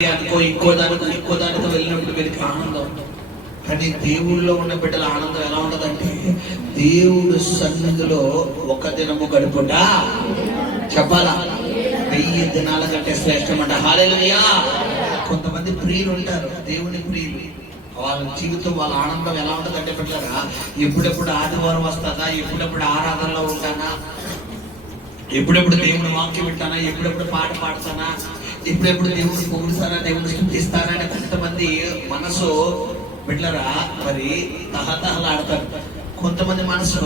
ఇంకో దానితో వెళ్ళినప్పుడు వీరికి ఆనందం. కానీ దేవుళ్ళలో ఉన్న బిడ్డల ఆనందం ఎలా ఉంటదంటే, దేవుడు సన్నిధిలో ఒక దినము గడుపుట చెప్పాలా 1000 దినాల కంటే శ్రేష్టం అంట. హల్లెలూయా. కొంతమంది ప్రియులు ఉంటారు, దేవుని ప్రియులు. వాళ్ళ జీవితం, వాళ్ళ ఆనందం ఎలా ఉంటదంటే బిడ్డలారా, ఎప్పుడెప్పుడు ఆదివారం వస్తుందా, ఎప్పుడెప్పుడు ఆరాధనలో ఉంటానా, ఎప్పుడెప్పుడు దేవుని వాక్యం వింటానా, ఎప్పుడెప్పుడు పాట పాడతానా, ఎప్పుడెప్పుడు దేవుని పొగుడుతానా, దేవుని స్థుతిస్తానా అని కొంతమంది మనసు బిడ్డలారా మరి తహతహలాడతారు. కొంతమంది మనసు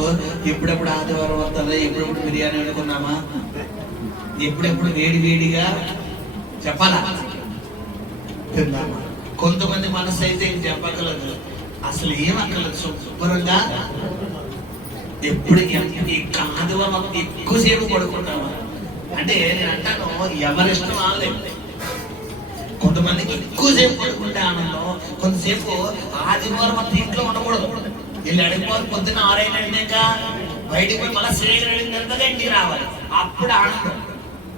ఎప్పుడెప్పుడు ఆదివారం వస్తుందా, ఎప్పుడెప్పుడు బిర్యానీ వండుకున్నామా, ఎప్పుడెప్పుడు వేడి వేడిగా చెప్పాలా తిందామా. కొంతమంది మనసు అయితే ఏం చెప్పగలదు, అసలు ఏమక్కర్లేదు, శుభ్రంగా ఎప్పుడు ఆదివారం ఎక్కువసేపు పడుకుంటామా అంటే నేను అంటాను, ఎవరిష్టం వాళ్ళే. కొంతమందికి ఎక్కువసేపు పడుకుంటే ఆనందం, కొంతసేపు ఆదివారం అంతా ఇంట్లో ఉండకూడదు. వీళ్ళు అడిగిపోవాలి, పొద్దున్న 6 అయినాక బయటికి పోయి మళ్ళీ శ్రేణి అడిగిన ఇంటికి రావాలి, అప్పుడు ఆనందం.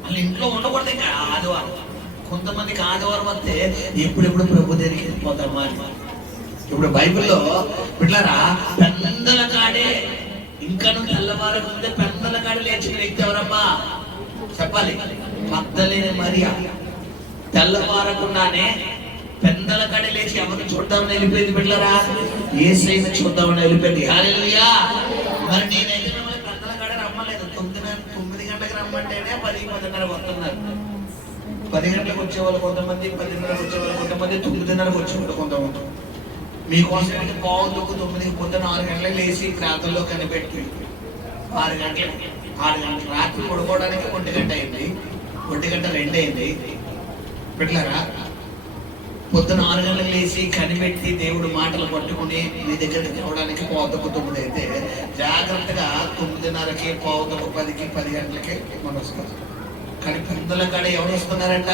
వాళ్ళు ఇంట్లో ఉండకూడదు ఇంకా ఆదివారం. కొంతమందికి ఆదివారం వస్తే ఎప్పుడెప్పుడు ప్రభు దగ్గరికి వెళ్ళిపోతామా అని. ఇప్పుడు బైబిల్లో బిడ్డలారా పెద్దల కాడే ఇంకా తెల్లవారకు ముందే పెద్దల కాడ లేచిన వ్యక్తి ఎవరమ్మా చెప్పాలి? మగ్దలేని మరియా. తెల్లవారకుండానే పెద్దల కాడ లేచి ఎవరిని చూద్దామని వెళ్ళిపోయింది బిడ్డలారా, యేసయ్యని చూద్దామని వెళ్ళిపోయింది. హల్లెలూయా. మరి నేనైతే మిమ్మల్ని పెద్దల కాడ రమ్మలేదు. 9 గంటలకు రమ్మంటేనే 10-10:30 వస్తున్నారు. 10 గంటలకు వచ్చేవాళ్ళు కొంతమంది, 10:30కు వచ్చేవాళ్ళు కొంతమంది, 9:30కు వచ్చేవాళ్ళు కొంతమంది. మీకోసం 9:09 పొద్దున 6 గంటలకు లేచి ప్రాంతంలో కనిపెట్టి 6 గంటలకు రాత్రి పడుకోవడానికి 1 గంట అయింది, 1 గంట 2 అయింది. పెట్టారా? పొద్దున 6 గంటలకు లేచి కనిపెట్టి దేవుడు మాటలు పట్టుకుని మీ దగ్గరికి రావడానికి 9:09 అయితే జాగ్రత్తగా 9:30కి 9:10కి 10 గంటలకి మనం వస్తాం. కానీ పెద్దల కాడ ఎవరు వస్తున్నారంట?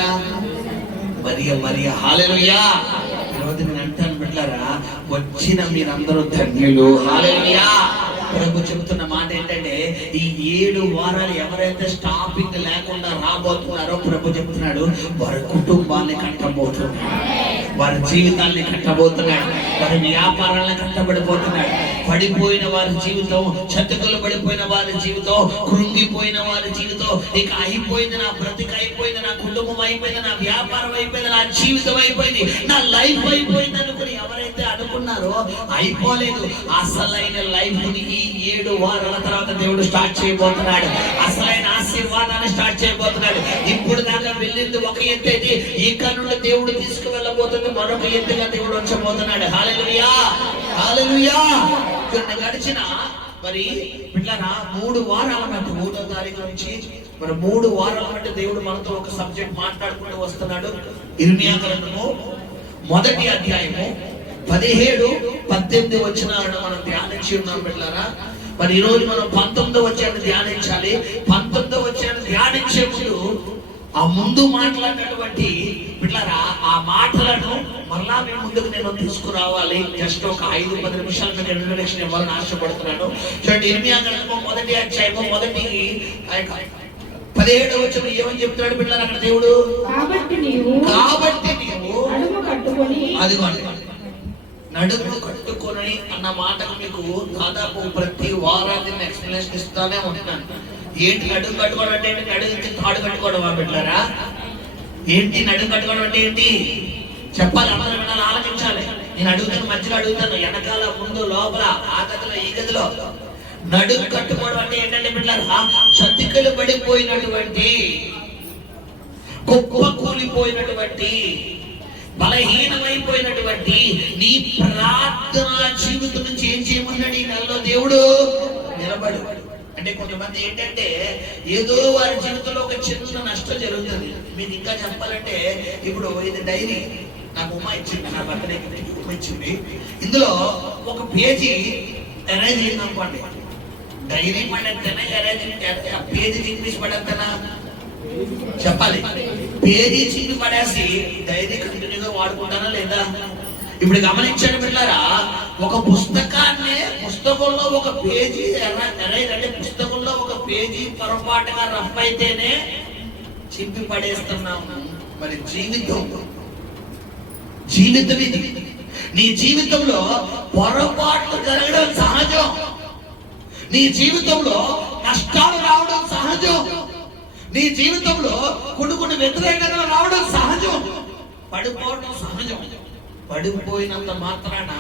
మరియా. హల్లెలూయా. ఈరోజు నేను అంటాను బిడ్డలారా, వచ్చిన మీరందరూ ధన్యులు. హల్లెలూయా. ప్రభు చెబుతున్న మాట ఏంటంటే, ఈ 7 వారాలు ఎవరైతే స్టాపింగ్ లేకుండా రాబోతున్నారో ప్రభు చెప్తున్నాడు, వారి కుటుంబాన్ని కట్టబోతున్నాడు, వారి జీవితాన్ని కట్టబోతున్నాడు, వారి వ్యాపారాలను కట్టబడిపోతున్నాడు. పడిపోయిన వారి జీవితం, చతుకులు పడిపోయిన వారి జీవితం, కృంగిపోయిన వారి జీవితం, ఇక అయిపోయింది, నా బ్రతికి అయిపోయింది, నా కుటుంబం అయిపోయింది, నా వ్యాపారం అయిపోయింది, నా జీవితం అయిపోయింది, నా లైఫ్ అయిపోయింది అనుకుని ఎవరైతే అనుకున్నారో అయిపోలేదు. అసలైన లైఫ్ ని ఈ 7 వారాల తర్వాత దేవుడు స్టార్ట్ చేయబోతున్నాడు. అసలైన ఆశీర్వాదాన్ని స్టార్ట్ చేయబోతున్నాడు. ఇప్పుడు దాకా వెళ్ళింది ఒక ఎత్తు అయితే, ఇక్కడ నుండి దేవుడు తీసుకువెళ్ళబోతుంది మరొక ఎత్తుగా దేవుడు వచ్చబోతున్నాడు. హల్లెలూయా. హల్లెలూయా. గడిచిన మరి బిడ్డలారా 3 వారాల నాటి 3వ తారీఖు నుంచి మరి 3 వారాల నాటి దేవుడు మనతో ఒక సబ్జెక్ట్ మాట్లాడుకుంటూ వస్తున్నాడు. ఇర్మియా గ్రంథము 1వ అధ్యాయము 17-18 వచనాలను మనం ధ్యానించి ఉన్నాం బిడ్డలారా. మరి ఈ రోజు మనం 19వ వచనాన్ని ధ్యానించాలి. 19వ వచనాన్ని ధ్యానించే ముందు మాట్లాడినటువంటి బిడ్డలారా ఆ మాటలను మరలా మేము ముందుకు నేను తీసుకురావాలి. జస్ట్ ఒక 5-10 నిమిషాలు మీకు ఇంట్రడక్షన్ ఇవ్వాలని ఆశపడుతున్నాను. చూడండి, ఇర్మియా గ్రంథము 1వ అధ్యాయము 17వ వచనం ఏమని చెప్తున్నాడు బిడ్డలారా అక్కడ దేవుడు? కాబట్టి నీవు నడుము కట్టుకొని అన్న మాటకు మీకు దాదాపు ప్రతి వారాన్ని ఎక్స్ప్లెనేషన్ ఇస్తానే ఉంటున్నాను. ఏంటి నడుము కట్టుకోవడం అంటే ఏంటి? నడుముకి తాడు కట్టుకోవడం బిడ్డలారా. ఏంటి నడుము కట్టుకోవడం అంటే ఏంటి చెప్పాలి, అందరూ వినాలి, ఆలోచించాలి. నేను అడుగుతాను, మధ్యలో అడుగుతాను, వెనకాల ముందు లోపల ఆ గదిలో ఈ గదిలో. నడుము కట్టుకోవడం అంటే ఏంటంటే బిడ్డలారా, చతికలు పడిపోయినటువంటి, కుప్ప కూలిపోయినటువంటి, బలహీనమైపోయినటువంటి నీ ప్రార్థన జీవితం నుంచి ఏం చేయమన్నాడు ఈ నెలలో దేవుడు? నిలబడు. అంటే కొంతమంది ఏంటంటే ఏదో వారి జీవితంలో ఒక చిన్న నష్టం జరుగుతుంది. మీకు ఇంకా చెప్పాలంటే, ఇప్పుడు ఇది డైరీ నాకు ఉమ్మ ఇచ్చింది, నా బర్త్డే ఉమ్మ ఇచ్చింది. ఇందులో ఒక పేజీ ఎరేజ్ అయింది అనుకోండి, డైరీ పడేస్తేనే ఎరేజ్, పేజీ ఇంగ్లీష్ పడేస్తేనా చెప్పాలి. పేజీ చిన్ని పడేసి డైరీ కంటిన్యూగా వాడుకుంటానా లేదా? ఇప్పుడు గమనించండి బిడ్డలారా, ఒక పుస్తకంలో ఒక పేజీ అంటే పుస్తకంలో ఒక పేజీ పొరపాటుగా రఫ్ అయితేనే చింపి పడేస్తున్నాము. మరి జీవితం జీవితం ఇది. నీ జీవితంలో పొరపాట్లు జరగడం సహజం. నీ జీవితంలో నష్టాలు రావడం సహజం. నీ జీవితంలో కొన్ని వ్యతిరేకతలు రావడం సహజం. పడిపోవడం సహజం. పడిపోయినంత మాత్రాన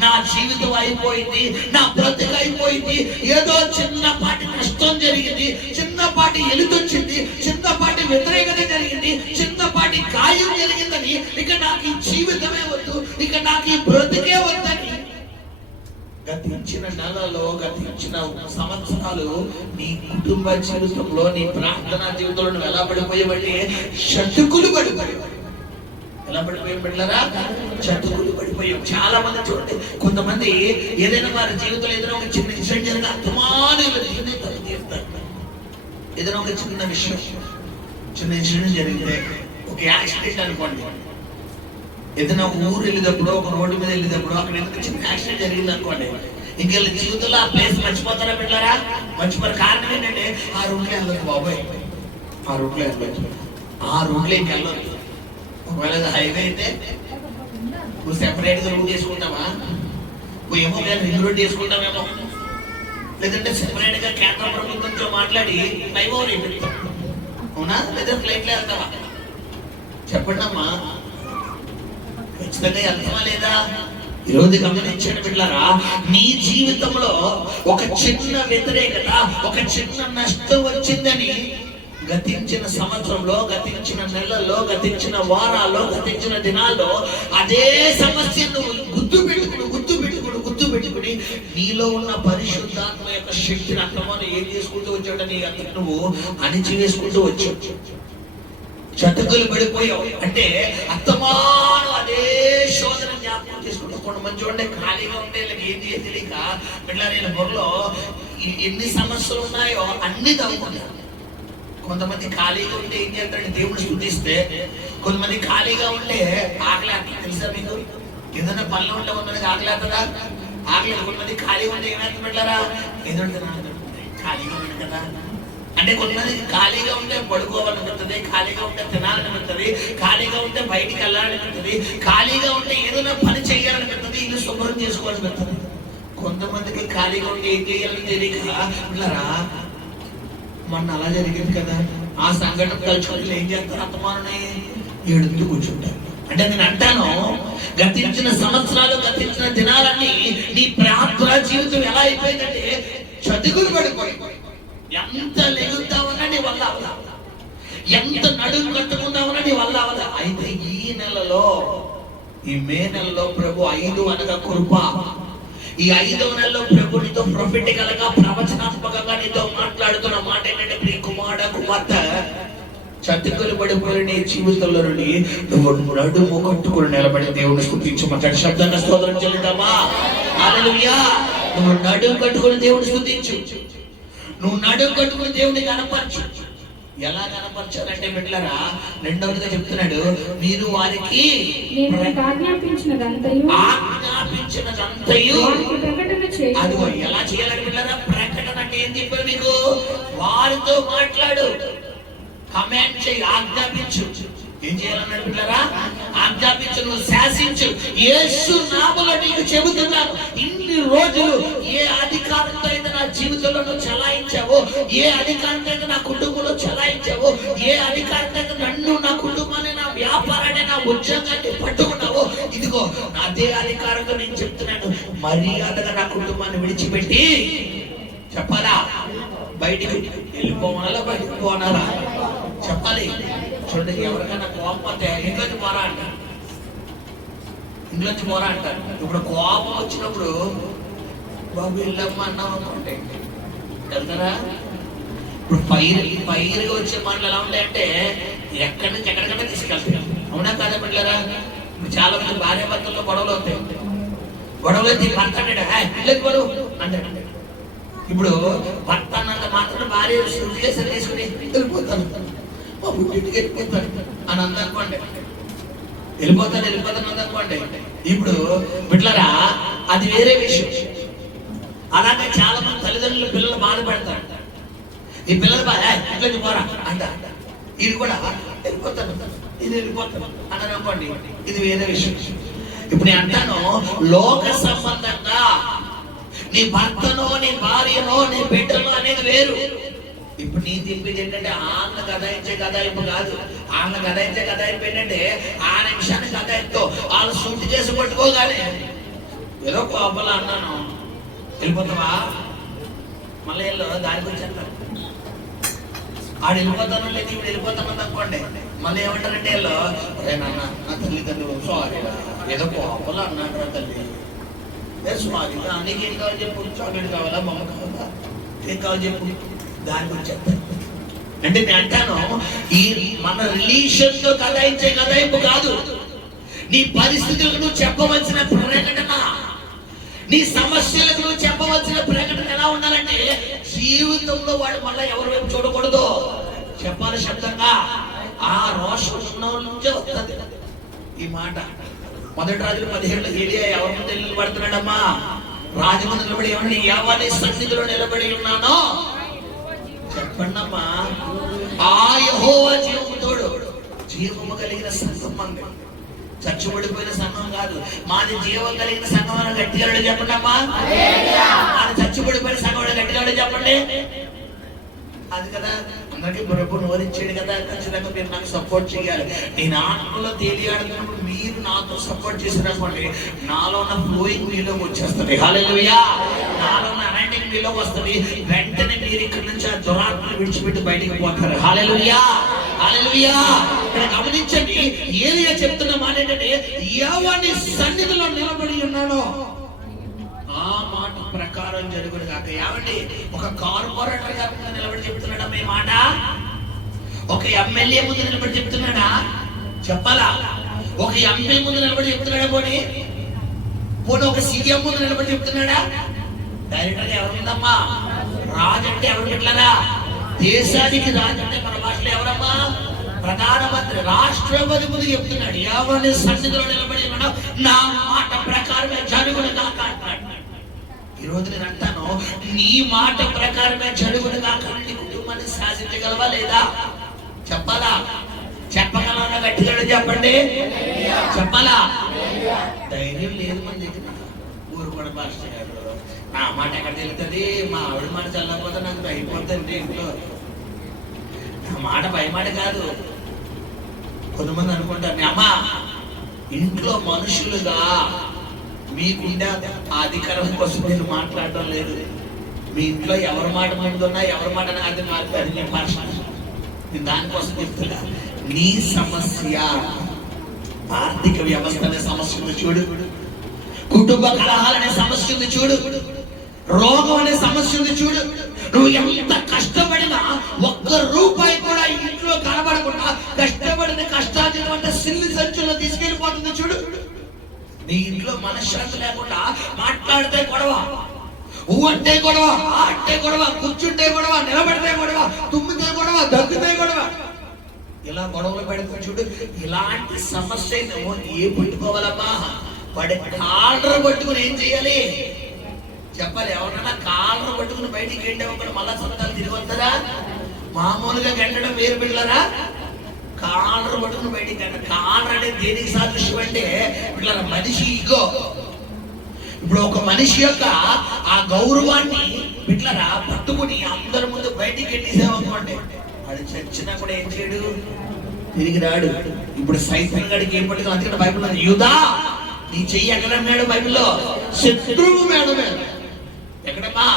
నా జీవితం అయిపోయింది, నా బ్రతుకు అయిపోయింది, ఏదో చిన్నపాటి నష్టం జరిగింది, చిన్నపాటి ఎలుతొచ్చింది, చిన్నపాటి వ్యతిరేకత జరిగింది, చిన్నపాటి గాయం జరిగిందని ఇక నాకు ఈ జీవితమే వద్దు, ఇక నాకు ఈ బ్రతుకే వద్దని గతించిన నెలలో, గతించిన సంవత్సరాలు నీ కుటుంబ జీవితంలో, నీ ప్రార్థనా జీవితంలో నువ్వు ఎలా పడిపోయేవంటే చటుకులు పడిపోయేవాడు. ఎలా పడిపోయాం బిడ్డలారా? చటుకులు పడిపోయాం. చాలా మంది చూడండి, కొంతమంది ఏదైనా వారి జీవితంలో ఏదైనా ఒక చిన్న ఇన్సిడెంట్ జరిగితే అత్తమాను తీరుతారు. ఏదైనా ఒక చిన్న విషయం, చిన్న ఇన్సిడెంట్ జరిగితే, ఒక యాక్సిడెంట్ అనుకోండి, ఏదైనా ఒక ఊరు వెళ్ళేటప్పుడు, ఒక రోడ్డు మీద వెళ్ళేటప్పుడు అక్కడ ఏదైనా చిన్న యాక్సిడెంట్ జరిగింది అనుకోండి, ఇంక జీవితంలో ఆ ప్లేస్ మర్చిపోతారా బిడ్డలారా? మర్చిపోరు. కారణం ఏంటంటే ఆ రూట్లో వెళ్ళదు బాబాయ్, ఆ రూట్లో వెళ్ళదు, ఆ రూట్లో ఇంక వెళ్ళదు. ఒకవేళ హైవే అయితే నువ్వు సెపరేట్ గా రూట్ చేసుకుంటావా? ఏమో రింగ్ రోడ్ చేసుకుంటామేమో, లేదంటే సెపరేట్ గా కేంద్ర ప్రభుత్వంతో మాట్లాడి ఫ్లైఓవర్ అయిపోతాం. అవునా? లేదా ఫ్లైట్ లో వెళ్తావా? చెప్పండి అమ్మా, ఖచ్చితంగా వెళ్తావా లేదా? ఈరోజు గమనించండి బిడ్డలారా, నీ జీవితంలో ఒక చిన్న వ్యతిరేకత, ఒక చిన్న నష్టం వచ్చిందని గతించిన సంవత్సరంలో, గతించిన నెలల్లో, గతించిన వారాల్లో, గతించిన దినాల్లో అదే సమస్యను గుర్తు పెట్టుకుని నీలో ఉన్న పరిశుద్ధాత్మ యొక్క శక్తిని అర్థమాను ఏం చేసుకుంటూ వచ్చాడు, నీ అంత నువ్వు అణిచివేసుకుంటూ వచ్చావు. చటుకులు పడిపోయావు అంటే అత్తమాను అదే శోధన జ్ఞాపకం చేసుకుంటూ. కొంతమంది చూడండి, ఖాళీగా ఉంటే వీళ్ళకి ఏం చేసి తెలియక ఇట్లా నేను బుర్రలో ఎన్ని సమస్యలు ఉన్నాయో అన్ని తవ్వుకున్నాను. కొంతమంది ఖాళీగా ఉంటే ఏం చేస్తాడు, దేవుడు స్తుతిస్తే. కొంతమంది ఖాళీగా ఉంటే ఆకలేస్తుంది. తెలుసా మీకు? ఏదైనా పనులు ఉంటే కొంతమందికి ఆకలేస్తుందా? ఆకలేదు. కొంతమంది ఖాళీగా ఉంటే ఏమైనా పెట్టారా, ఏదో ఖాళీగా ఉంది కదా అంటే. కొంతమందికి ఖాళీగా ఉంటే పడుకోవాలనిపిస్తుంది, ఖాళీగా ఉంటే తినాలనిపిస్తుంది, ఖాళీగా ఉంటే బయటికి వెళ్ళాలనిపిస్తుంది, ఖాళీగా ఉంటే ఏదైనా పని చేయాలనిపిస్తుంది, ఇల్లు శుభ్రం చేసుకోవాలనిపిస్తుంది. కొంతమందికి ఖాళీగా ఉంటే ఏం చేయాలని తెలియక పిల్లరా మొన్న అలా జరిగింది కదా, ఆ సంఘటన తలుచుకొని ఏం చేస్తారు, అత్తమానని ఏడుతూ కూర్చుంటారు. అంటే నేను అంటాను, గతించిన సంవత్సరాలు, గతించిన దినాలన్నీ నీ ప్రార్థన జీవితం ఎలా అయిపోయిందంటే చదువులు పడిపోయి. ఎంత లెగుతావన్నా నీ వల్ల అవదా, ఎంత నడుము కట్టుకుందామన్నా నీ వల్ల అవదా. అయితే ఈ నెలలో, ఈ మే నెలలో ప్రభు 5 అనగా కృప, ఈ 5వ నెలలో ప్రభు నీతో ప్రొఫెటికల్ గా, ప్రవచనాత్మకంగా నీతో మాట్లాడుతున్న మాట ఏంటంటే, ప్రియ కుమారుడా, కుమార్తె, చటుకులు పడిపోయిన నీ జీవితంలో నుండి నువ్వు నడుము కట్టుకుని నిలబడి దేవుని స్తుతించమంటాడు. శబ్దంగా స్తోత్రం చెల్లిద్దామా? హల్లెలూయా. నువ్వు నడుము కట్టుకుని దేవుని స్తుతించు, నువ్వు నడుము కట్టుకుని దేవుని కనపరచు. ఎలా కనపరచాలంటే బిడ్డలారా, రెండవదిగా చెప్తున్నాడు, మీరు వారికి ఆజ్ఞాపించినదంతయు అదిగో ఎలా చేయాలని బిడ్డలారా? ప్రకటన అంటే ఏం చెప్పారు మీకు? వారితో మాట్లాడు, కమాండ్ చేయి, ఆజ్ఞాపించు. ఏం చేయాలన్నాడు బిడ్డలారా? ఆజ్ఞాపించు, నువ్వు శాసించు. యేసు నామములో నీకు చెబుతున్నాను, ఇన్ని రోజులు ఏ అధికారంతో అయితే నా జీవితంలో నువ్వు చలాయించావో, ఏ అధికారంతో అయితే నా కుటుంబంలో చలాయించావో, ఏ అధికారంతో అయితే నన్ను, నా కుటుంబాన్ని, నా వ్యాపారాన్ని, నా ఉద్యోగాన్ని పట్టుకున్నావో, ఇదిగో అదే అధికారంతో నేను చెప్తున్నాను, మర్యాదగా నా కుటుంబాన్ని విడిచిపెట్టి చెప్పాలా, బయటికి వెళ్ళిపోవాలా, బయటికి పోనాలా చెప్పాలి. చూడండి, ఎవరికైనా కోపం వస్తే ఇంట్లోంచి పోరా అంటారు, ఇంట్లోంచి పోరా అంటారు. ఇప్పుడు కోపం వచ్చినప్పుడు బాబు వెళ్ళమ్మ అన్నాం అనుకోండి, వెళ్తారా? ఇప్పుడు ఫైర్గా వచ్చే మాటలు ఎలా ఉంటాయంటే ఎక్కడి నుంచి ఎక్కడికన్నా తీసుకెళ్తారు. అవునా కాదా బిడ్డలారా? ఇప్పుడు చాలా మంది భార్య భర్తల్లో గొడవలు అవుతాయి. గొడవలు అయితే భర్త అంటాడు అంటాడు. ఇప్పుడు భర్త అన్నంత మాత్రం భార్య సుడికేసరి తీసుకుని వెళ్ళిపోతాను, మా పుట్టింటికి వెళ్ళిపోతాడు అని అందనుకోండి, వెళ్ళిపోతాను అందనుకోండి. ఇప్పుడు బిడ్డలారా, అది వేరే విషయం. అలాగే చాలా మంది తల్లిదండ్రులు పిల్లలు బాధపడతారు. ఈ పిల్లలు ఇంట్లోకి పోరా అంట, ఇది కూడా వెళ్ళిపోతాను ఇది వెళ్ళిపోతాను అని అనుకోండి, ఇది వేరే విషయం. ఇప్పుడు నేను అంటాను, లోక సంబంధంగా నీ భర్తనో నీ భార్యనో నీ బిడ్డనో అనేది వేరు. ఇప్పుడు నీ తిప్పేది ఏంటంటే ఆళ్ళ గదాయించే గదాయింపు కాదు. ఆళ్ళ గదాయించే గదాయింపు ఏంటంటే ఆ నిమిషాన్ని గదాయితో వాళ్ళు సూటి చేసి పట్టుకోగానే ఏదో కోపలా అన్నాను, వెళ్ళిపోతావా మళ్ళీ వెళ్ళు దాని గురించి అంటారు. ఆడు వెళ్ళిపోతాను లేదు ఇప్పుడు వెళ్ళిపోతాను అనుకోండి, మళ్ళీ ఏమంటారంటే వీళ్ళు, అరే నాన్న నా తల్లిదండ్రులు సారీ ఏదో కోపలా అన్నాడు రా తల్లి, సారీ నీకేం కావాలి చెప్పు, చాక్లెట్ కావాలా బొమ్మ కావాలా ఏం కావాలి చెప్పు, దాని గురించి చెప్తాను. అంటే నేను అంటాను, ఈ మన రిలేషన్ తో కదాయించే కదాయింపు కాదు, నీ పరిస్థితులకు నువ్వు చెప్పవలసిన ప్రకటన, నీ సమస్యలకు నువ్వు చెప్పవలసిన ప్రకటన ఎలా ఉండాలంటే జీవితంలో వాడు మళ్ళీ ఎవరి వైపు చూడకూడదు, చెప్పాలి శబ్దంగా. ఆ రోషం ఉన్న నుంచే వస్తుంది ఈ మాట. మొదటి రాజులు 17 ఏలియా ఎవరి ముందు నిలబడుతున్నాడమ్మా, రాజు ముందు నిలబడి ఏమన్నా ఎవరి సన్నిధిలో నిలబడి ఉన్నానో చెప్పండి అమ్మా, ఆ యెహోవా జీవముతోడు. జీవము కలిగిన సంఘం మంది, చచ్చుబడిపోయిన సంఘం కాదు, మాది జీవం కలిగిన సంఘం అని గట్టిగా చెప్పండి అమ్మా. మాది చచ్చుబడిపోయిన సంఘం గట్టిగా చెప్పండి. అది కదా అందరికీ ప్రభు నోరించాడు కదా, ఖచ్చితంగా మీరు నాకు సపోర్ట్ చేయాలి. నేను ఆత్మలో తేలియాడుతున్నప్పుడు మీరు నాతో సపోర్ట్ చేసినప్పుడు నాలో ఉన్న ఫ్లోయింగ్ మీలోకి వచ్చేస్తుంది. హల్లెలూయా. నాలో ఉన్న అనాయింటింగ్ మీలోకి వస్తుంది. వెంటనే మీరు ఇక్కడి నుంచి ఆ దురాత్మను విడిచిపెట్టి బయటికి పోతారు. హల్లెలూయా, హల్లెలూయా. ఇక్కడ గమనించండి, ఏలియా చెప్తున్న మాట ఏంటంటే, ఎవని సన్నిధిలో నిలబడి ఉన్నాడో ఆ మాట ప్రకారం జరుగుడు కాక. ఏమండి, ఒక కార్పొరేటర్ గారి ముందు నిలబడి చెప్తున్నాడా మీ మాట? ఒక ఎమ్మెల్యే ముందు నిలబడి చెప్తున్నాడా? చెప్పాలా? ఒక ఎంపీ ముందు నిలబడి చెప్తున్నాడా? పోనీ ఒక సీఎం ముందు నిలబడి చెప్తున్నాడా? డైరెక్టర్ గా ఎవరు ఉందమ్మా? రాజు అంటే ఎవరు పెట్టారా? దేశానికి రాజు అంటే మన భాషలో ఎవరమ్మా? ప్రధానమంత్రి, రాష్ట్రపతి ముందు చెప్తున్నాడు, ఎవరి సన్నిధిలో నిలబడి ఉన్నాడో నా మాట ప్రకారమే జరుగుడు కాక అంటాడు. ఈ రోజు నేను అంటాను, నీ మాట ప్రకారమే జరుగుడు కాక నీ కుటుంబాన్ని శాసించగలవా లేదా? చెప్పాలా? చెప్పగలనా? గట్టిగా చెప్పండి. చెప్పాలా? ధైర్యం లేదు మన దగ్గర. ఊరు కూడా భాష గారు, నా మాట ఎక్కడ తెలుస్తుంది, మా ఆవిడ మాట చల్లకపోతే నాకు అయిపోతుంది ఇంట్లో. నా మాట భయమాట కాదు. కొంతమంది అనుకుంటారు, అమ్మా ఇంట్లో మనుషులుగా మీకుండే అధికారం కోసం నేను మాట్లాడటం లేదు. మీ ఇంట్లో ఎవరి మాట ముందున్నా ఎవరి మాట అది మాట్లాడి నేను భాష నేను దానికోసం చెప్తున్నా. నీ సమస్య ఆర్థిక వ్యవస్థ అనే సమస్య ఉంది చూడు, కుటుంబ కలహాలనే సమస్య ఉంది చూడు, రోగం అనే సమస్య ఉంది చూడు. నువ్వు ఎంత కష్టపడినా ఒక్క రూపాయి కూడా ఇంట్లో కనబడకుండా కష్టపడిన కష్టార్జితం అంటే సిల్లి సంచుల్లో తీసుకెళ్ళిపోతుంది చూడు. నీ ఇంట్లో మనశ్శాంతి లేకుండా మాట్లాడితే గొడవ, అంటే గొడవ, అంటే గొడవ, కూర్చుంటే గొడవ, నిలబడితే గొడవ, తుమ్మితే గొడవ, దగ్గితే గొడవ, ఇలా గొడవలు పెడితే చూడు. ఇలాంటి సమస్య ఏ పట్టుకోవాలమ్మా? వాడి కాళ్ళను పట్టుకుని ఏం చేయాలి చెప్పాలి. ఎవరన్నా కాళ్ళను పట్టుకుని బయటికి వెళ్ళే ఒకటి మళ్ళా సొంతాలు తిరిగి వస్తారా? మామూలుగా గంటడం వేరు పిల్లరా, కాళ్ళను పట్టుకుని బయటికి గంట. కాళ్ళ అంటే దేనికి సాదృశ్యం అంటే పిల్లల మనిషి ఇగో. ఇప్పుడు ఒక మనిషి యొక్క ఆ గౌరవాన్ని పిల్లరా పట్టుకుని అందరి ముందు బయటికి వెళ్ళేసామనుకోండి, అది చచ్చినా కూడా ఏం చేయడు, తిరిగి రాడు. ఇప్పుడు సైతం గడికి ఏం పట్టుకుని అందుకంటే బైబిల్లో యూదా నీ చెయ్యి ఎక్కడన్నాడు బైబిల్లో? శత్రువు మేడ మీద. ఎక్కడమ్మా?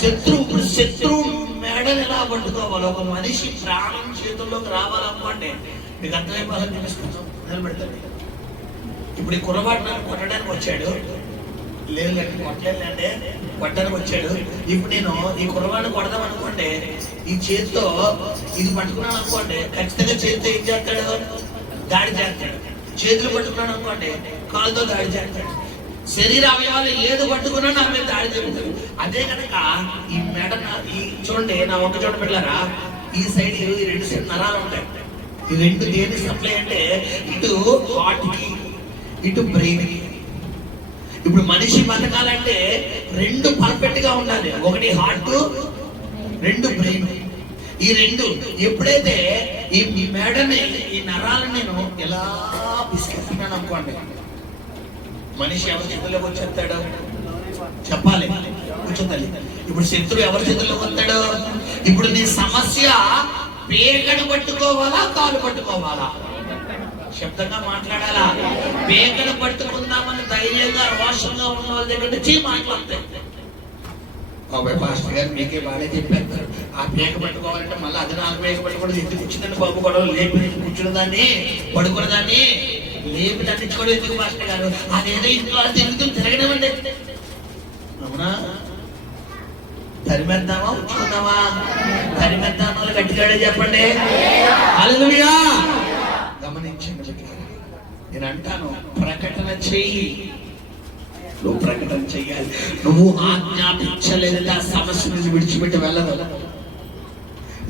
శత్రువు. ఇప్పుడు శత్రువు మేడని ఎలా పట్టుకోవాలి? ఒక మనిషి ప్రాణం చేతుల్లోకి రావాలనుకోండి, మీకు అర్థమైపోవాలి. చూపిస్తున్నాం, నిలబెడతాడు. ఇప్పుడు ఈ కుర్రవాడు నన్ను కొట్టడానికి వచ్చాడు, లేదు కొట్టలేదంటే కొట్టడానికి వచ్చాడు. ఇప్పుడు నేను ఈ కుర్రవాడిని కొడదాం అనుకోండి, ఈ చేతితో ఇది పట్టుకున్నాను అనుకోండి, ఖచ్చితంగా చేతితో ఏం చేస్తాడు? దాడి చేస్తాడు. చేతులు పట్టుకున్నాను అనుకోండి, కాలుతో దాడి చేస్తాడు. శరీర అవయవాలు ఏది పట్టుకున్నా నా మీద దాడి జరుగుతుంది. అదే కనుక ఈ మెడ ఈ చూడండి, నా ఒక చోట పెట్టారా, ఈ సైడ్ ఈ రెండు సైడ్ నరాలు ఉంటాయి. ఈ రెండు దేని సప్లై అంటే ఇటు హార్ట్ కి ఇటు బ్రెయిన్ కి. ఇప్పుడు మనిషి బతకాలంటే రెండు పర్ఫెక్ట్ గా ఉండాలి. ఒకటి హార్ట్, రెండు బ్రెయిన్. ఈ రెండు ఎప్పుడైతే ఈ మెడని, ఈ నరాలను నేను ఎలా పిసికేస్తున్నాను అనుకోండి, మనిషి ఎవరి చేతుల్లోకి వచ్చేస్తాడు చెప్పాలి. కూర్చోండి. ఇప్పుడు శత్రువు ఎవరి చేతుల్లోకి వస్తాడు? ఇప్పుడు నీ సమస్య పేగను పట్టుకోవాలా, కాలు పట్టుకోవాలా? శబ్దంగా మాట్లాడాలా? పేగను పట్టుకుందామని ధైర్యంగా రోషంగా ఉన్న వాళ్ళ దగ్గర నుంచి మాట్లాడతాయి. బాబాయ్ పాస్టర్ గారు మీకే బాగా చెప్పారు, ఆ పేగ పట్టుకోవాలంటే మళ్ళీ అది 4 పేగ పట్టుకోవడం ఎందుకు వచ్చిందని బాబు గొడవ, లేపి కూర్చున్న దాన్ని పడుకున్న దాన్ని లేపి తగ్గించుకోవడం ఎందుకు పాస్టర్ గారు? అదేదో ఇంట్లో తిరగనివ్వండి. అవునా? తరిమేద్దామా ఉంచుకుందామా? తరిమేద్దామా గట్టిగాడే చెప్పండి. హల్లెలూయా. గమనించండి, నేను అంటాను ప్రకటన చెయ్యి. నువ్వు ప్రకటన చెయ్యాలి. నువ్వు ఆజ్ఞాపించలేదు ఆ సమస్యను విడిచిపెట్టి వెళ్ళదు.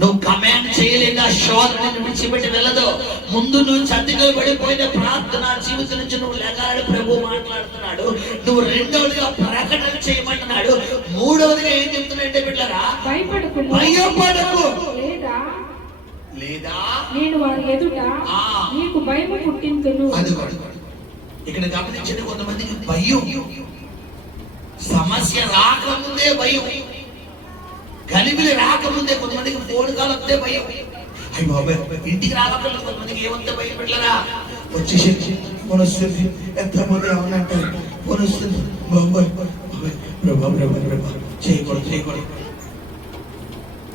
నువ్వు కమాండ్ చేయలేదు ఆ శోధనను విడిచిపెట్టి వెళ్ళదు. ముందు నువ్వు చతికిలు పడిపోయిన ప్రార్థన జీవితం నుంచి నువ్వు లేగాలని ప్రభు మాట్లాడుతున్నాడు. నువ్వు రెండవదిగా ప్రకటన చేయమంటున్నాడు. మూడవదిగా ఏం చెప్తున్నాడంటే బిడ్డలారా, భయపడకు. లేదా నేను వారి ఎదుట నీకు భయము పుట్టింతును. అది ఇక్కడ గమనించండి, కొంతమందికి భయం, సమస్య రాకముందే భయం, గలిబిలి రాకముందే కొంతమందికి ఫోన్ కాల్ వస్తే భయం. అయ్యి బాబాయ్ ఇంటికి రాకపోతే కొంతమందికి ఏమంటే భయం పెట్టలేరా? వచ్చేసి ఫోన్ వస్తుంది, ఎంతమంది ఏమన్నా అంటారు, ఫోన్ వస్తుంది, బాబాయ్ బాబాయ్ ప్రభా ప్రభా ప్రభా చేయకూడదు చేయకూడదు.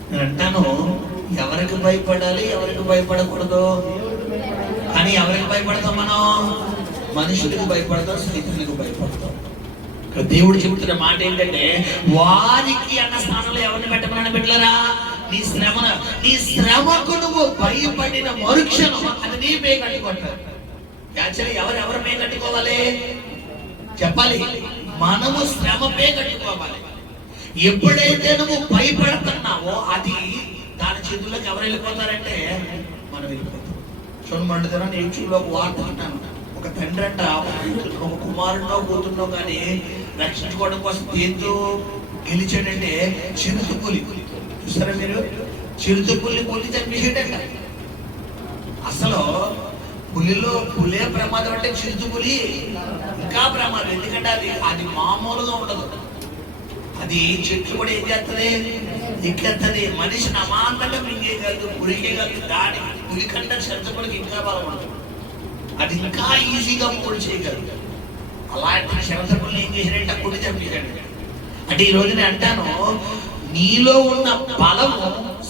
నేను అంటాను, ఎవరికి భయపడాలి, ఎవరికి భయపడకూడదు. కానీ ఎవరికి భయపడతాం మనం? మనుషులకు భయపడతాం, స్నేహితులకు భయపడతాం. ఇక్కడ దేవుడు చెబుతున్న మాట ఏంటంటే, వారికి అన్న స్థానంలో ఎవరిని పెట్టమని పెట్టలేరా? నీ శ్రమకు నువ్వు భయపడిన మరుక్షణం అది నీ పే కట్టుకుంటారు. యాక్చువల్లీ ఎవరు పే కట్టుకోవాలి చెప్పాలి? మనము శ్రమ పే కట్టుకోవాలి. ఎప్పుడైతే నువ్వు భయపడుతున్నావో అది దాని చేతుల్లోకి ఎవరు వెళ్ళిపోతారంటే మనం వెళ్ళిపోతాం. చూడమంటున్నా, నేను యూట్యూబ్లో ఒక వార్త అంటాను. ఒక తండ్రి అంట ఒక కుమారుడినో కూతురునో కానీ రక్షించుకోవడం కోసం దేంతో గెలిచాడంటే చిరుతుపులి. చూసారా మీరు? చిరుతుపుల్ని పులి చంపేసాడంట. అసలు పులే ప్రమాదం అంటే చిరుతుపులి ఇంకా ప్రమాదం. ఎందుకంటే అది మామూలుగా ఉండదు. అది చెట్లు కూడా ఏం చేస్తుంది, ఎక్కేస్తుంది. మనిషిని అమాంతంగా మింగేయగలదు, పురికేయగలదు. దాని పులి కంటే చిరుతుపులికి ఇంకా బలం ఉంటుంది. అది ఇంకా ఈజీగా పొడి చేయగలదు. అలాంటి చిరుతుపుల్ని ఏం చేశాడంటే పులి చంపేశాడు. అంటే ఈ రోజు నేను అంటాను, నీలో ఉన్న బలము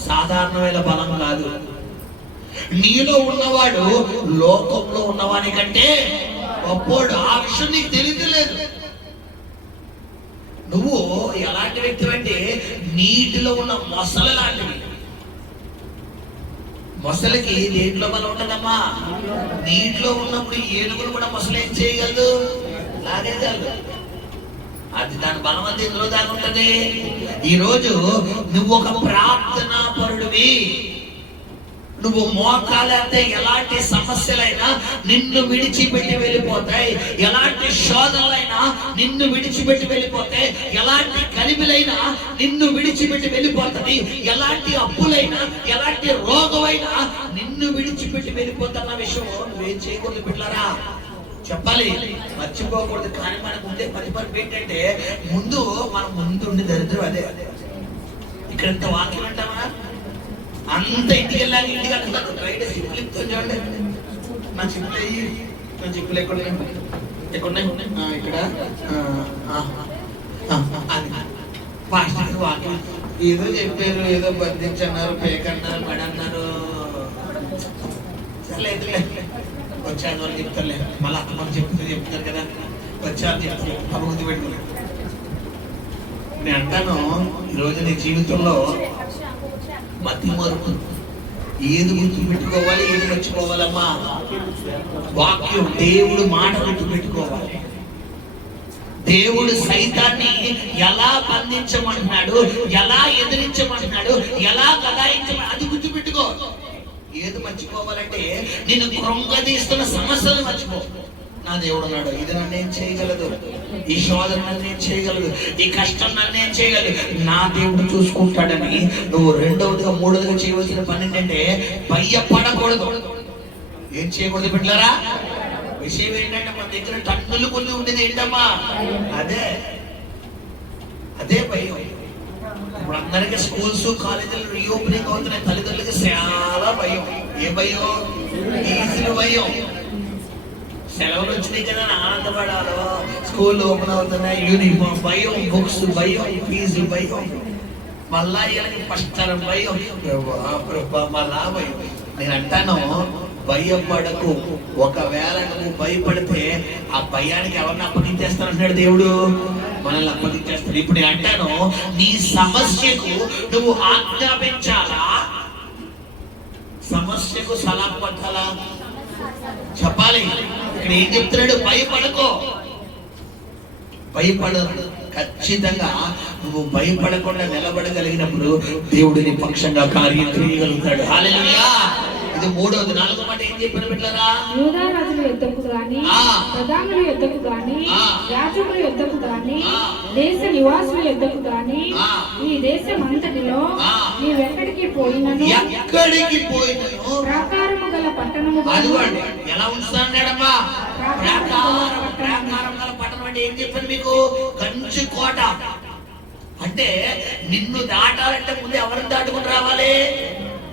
సాధారణమైన బలం కాదు. నీలో ఉన్నవాడు లోకంలో ఉన్నవాని కంటే గొప్పోడు. ఆ విషయం నీకు తెలియలేదు. నువ్వు ఎలాంటి వ్యక్తి అంటే నీటిలో ఉన్న మొసలు లాంటివి. మొసలికి దేంట్లో బలం ఉంటుందమ్మా? నీటిలో ఉన్నప్పుడు ఏనుగులు కూడా మొసలు ఏం చేయగలదు? లాగేయగలదు. అది దాని బలం అంతా ఇందులో దాని ఉంటది. ఈరోజు నువ్వు ఒక ప్రార్థనా పరుడివి. నువ్వు మోకాలంటే ఎలాంటి సమస్యలైనా నిన్ను విడిచిపెట్టి వెళ్ళిపోతాయి. ఎలాంటి శోధనలైనా నిన్ను విడిచిపెట్టి వెళ్ళిపోతాయి. ఎలాంటి కలిమిలైనా నిన్ను విడిచిపెట్టి వెళ్ళిపోతుంది. ఎలాంటి అప్పులైనా ఎలాంటి రోగమైనా నిన్ను విడిచిపెట్టి వెళ్ళిపోతున్న విషయం నువ్వేం చేయకూడదు బిడ్డలారా. చెప్పాలి, మర్చిపోకూడదు. కానీ మనకు ఉండే పరిపరిపు ఏంటంటే ముందు మనం ముందుండి దరిద్రం అదే. ఇక్కడ ఇంత వాక్యం అంటామా? అంత ఇంటికి వెళ్ళాలి. ఇంటికి అంటారు బయట సిప్పులు చూడండి. నా సిప్పులు అయ్యి నా సిప్పులు ఎక్కడున్నాయి ఇక్కడ అది పాస్టర్ వాక్యం ఏదో చెప్పారు, ఏదో బంధించన్నారు, పేకన్నారు, పడన్నారు. లేదు వచ్చాను వాళ్ళు చెప్తారులే, మళ్ళీ అత్తమాను చెప్తారు కదా, వచ్చారు చెప్తారు అభివృద్ధి పెట్టుకుని. నేను అంటాను, ఈరోజు నీ జీవితంలో మతి మరుపు ఏది గుర్తు పెట్టుకోవాలి, ఏది మర్చిపోవాలమ్మా? వాక్యం, దేవుడు మాట గుర్తు పెట్టుకోవాలి. దేవుడు సైతాన్ని ఎలా బంధించమంటున్నాడు, ఎలా ఎదిరించమంటున్నాడు, ఎలా గదాయించమని అది గుర్తు పెట్టుకో. ఏది మర్చిపోవాలంటే నేను కృంగదీస్తున్న సమస్యలు మర్చిపో. నా దేవుడు ఉన్నాడు. ఇది నన్ను ఏం చేయగలదు, ఈ శోధన నన్ను ఏం చేయగలదు, ఈ కష్టం నన్ను ఏం చేయగలదు, నా దేవుడు చూసుకుంటాడని నువ్వు రెండవదిగా మూడవదిగా చేయవలసిన పని ఏంటంటే భయపడకూడదు. ఏం చేయకూడదు బిడ్డలారా? విషయం ఏంటంటే మన దగ్గర టన్నులు కొద్ది ఉండేది ఏంటమ్మా? అదే భయం. ఇప్పుడు అందరికీ స్కూల్స్ కాలేజీలు రీఓపెనింగ్ అవుతున్నాయి. తల్లిదండ్రులకి చాలా భయం. ఏ భయం? ఫీజులు భయం. సెలవులు వచ్చినాయి కదా ఆనందపడాలో, స్కూల్ ఓపెన్ అవుతున్నాయి, యూనిఫామ్ భయం, బుక్స్ భయం, ఫీజు భయం, మళ్ళా వీళ్ళకి పష్టరం భయం, మళ్ళా భయం. నేను అంటాను, భయపడకు. ఒకవేళ నువ్వు భయపడితే ఆ భయానికి ఎవరిని అప్పగించేస్తానంటున్నాడు దేవుడు? మనల్ని అప్పగించేస్తాడు. ఇప్పుడు నేను అంటాను, నీ సమస్యకు నువ్వు ఆజ్ఞాపించాలా, సమస్యకు సలాం పట్టాలా? చెప్పాలి. ఇక్కడ ఏం చెప్తున్నాడు? భయపడకో. భయపడదు. ఖచ్చితంగా నువ్వు భయపడకుండా నిలబడగలిగినప్పుడు దేవుడు నీ పక్షంగా కార్యం చేయగలుగుతాడు. హల్లెలూయా. ఇది మూడోది. నాలుగో మాట ఏం చెప్పారు బిడ్డలారా? యూదా రాజుల యుద్ధకు గాని, ప్రధానుల యుద్ధకు గాని, యాజకుల యుద్ధకు గాని, దేశ నివాసుల యుద్ధకు గాని, ఈ దేశం అంతటిలో నీవెక్కడికి పోయినను, ఎక్కడికి పోయినను ప్రాకారము గల పట్టణము, అదిగోండి ఎలా ఉంచుతాడమ్మా? ప్రాకారం గల పట్టణం అంటే ఏం చెప్పాను మీకు? కంచు కోట. అంటే నిన్ను దాటాలంటే ముందు ఎవరిని దాటుకుని రావాలి?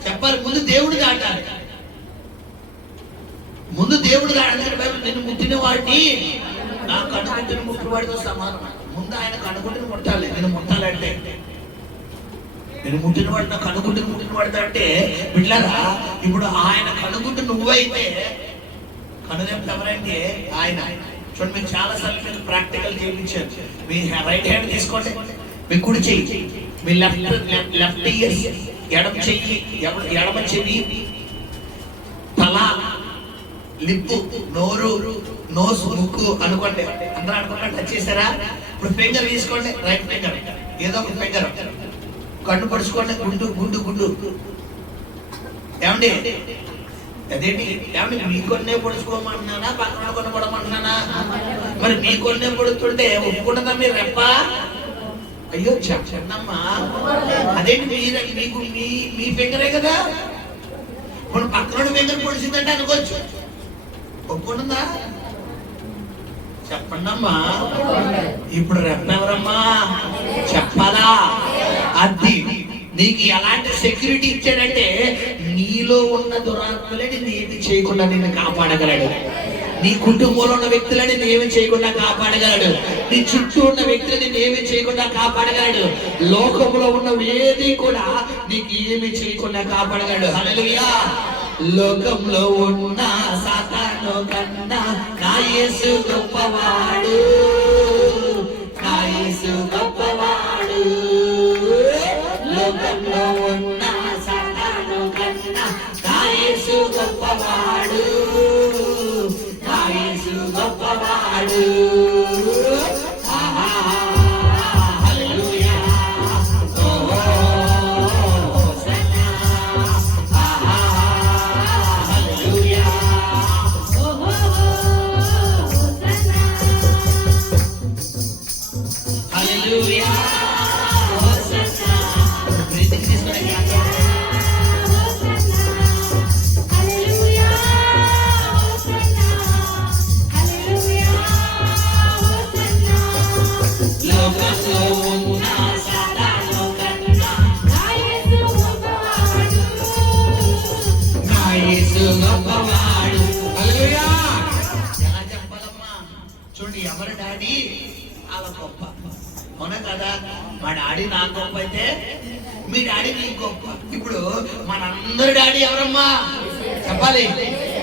చెప్పాలి. ముందు దేవుడు దాటాలి. ముందు దేవుడు దాటాలి. బైబిల్ నిన్ను ముట్టిన వాడిని నా కనుగుంటిని ముట్టినవాడితో సమానం. ముందు ఆయన కనుగుంటిని ముట్టాలి. నేను ముట్టాలంటే నేను ముట్టినవాడు నా కనుగుంటిని ముట్టినవాడితో అంటే బిడ్డలారా, ఇప్పుడు ఆయన కనుగుంటు నువ్వైతే కనురెప్పలు ఎవరంటే ఆయన. చూడండి, మీకు చాలా సార్లు మీకు ప్రాక్టికల్ చేయించారు. మీ రైట్ హ్యాండ్ తీసుకోండి, మీ కుడి చెయ్యి, మీ లెఫ్ట్ ఇయర్, ఎడమ చెయ్యి, ఎడమ చెవి, తల, లిప్పు, నోరు, నోస్, ముక్కు అనుకోండి. అందరూ అనుకున్నా టచ్ చేశారా? ఇప్పుడు ఫింగర్ తీసుకోండి, రైట్ ఫింగర్, ఏదో ఒక ఫింగర్, కన్ను పడుచుకోండి, గుండు గుండు గుండు. ఏమండి అదేంటి? ఏమండి మీ కొన్నే పొడుచుకోమంటున్నానా, పక్కన కొన్ని పొడమంటున్నానా? మరి మీ కొన్నే పొడుతుంటే ఒప్పుకుంటుందా మీరు రెప్ప? అయ్యో చెప్పమ్మా, అదేంటి మీకు మీ ఫింగరే కదా. ఇప్పుడు పక్కన ఫింగర్ పొడిచిందంటే అనుకోవచ్చు, ఒప్పుకుంటుందా? చెప్పండి అమ్మా. ఇప్పుడు రెప్ప ఎవరమ్మా? చెప్పాలా? అది నీకు ఎలాంటి సెక్యూరిటీ ఇచ్చాడంటే నీలో ఉన్న దురాత్మలే నిన్ను ఏమి చేయకుండా నిన్ను కాపాడగలడు. నీ కుటుంబంలో ఉన్న వ్యక్తులని ఏమి చేయకుండా కాపాడగలడు. నీ చుట్టూ ఉన్న వ్యక్తులని ఏమి చేయకుండా కాపాడగలడు. లోకంలో ఉన్న ఏది కూడా నీకు ఏమి చేయకుండా కాపాడగలడు. హల్లెలూయా. లోకంలో ఉన్న సాతాను కన్నా నా యేసు గొప్పవాడు, నా యేసు గొప్పవాడు. లోకంలో ఉన్న సాతాను కన్నా నా యేసు గొప్పవాడు, నా యేసు గొప్పవాడు. హల్లెలూయా. హల్లెలూయా. హల్లెలూయా. చూడండి, ఎవరి డాడీ వాళ్ళ గొప్ప, అవునా కదా? మా డాడీ నా గొప్ప అయితే మీ డాడీ నీ గొప్ప. ఇప్పుడు మనందరి డాడీ ఎవరమ్మా? చెప్పాలి.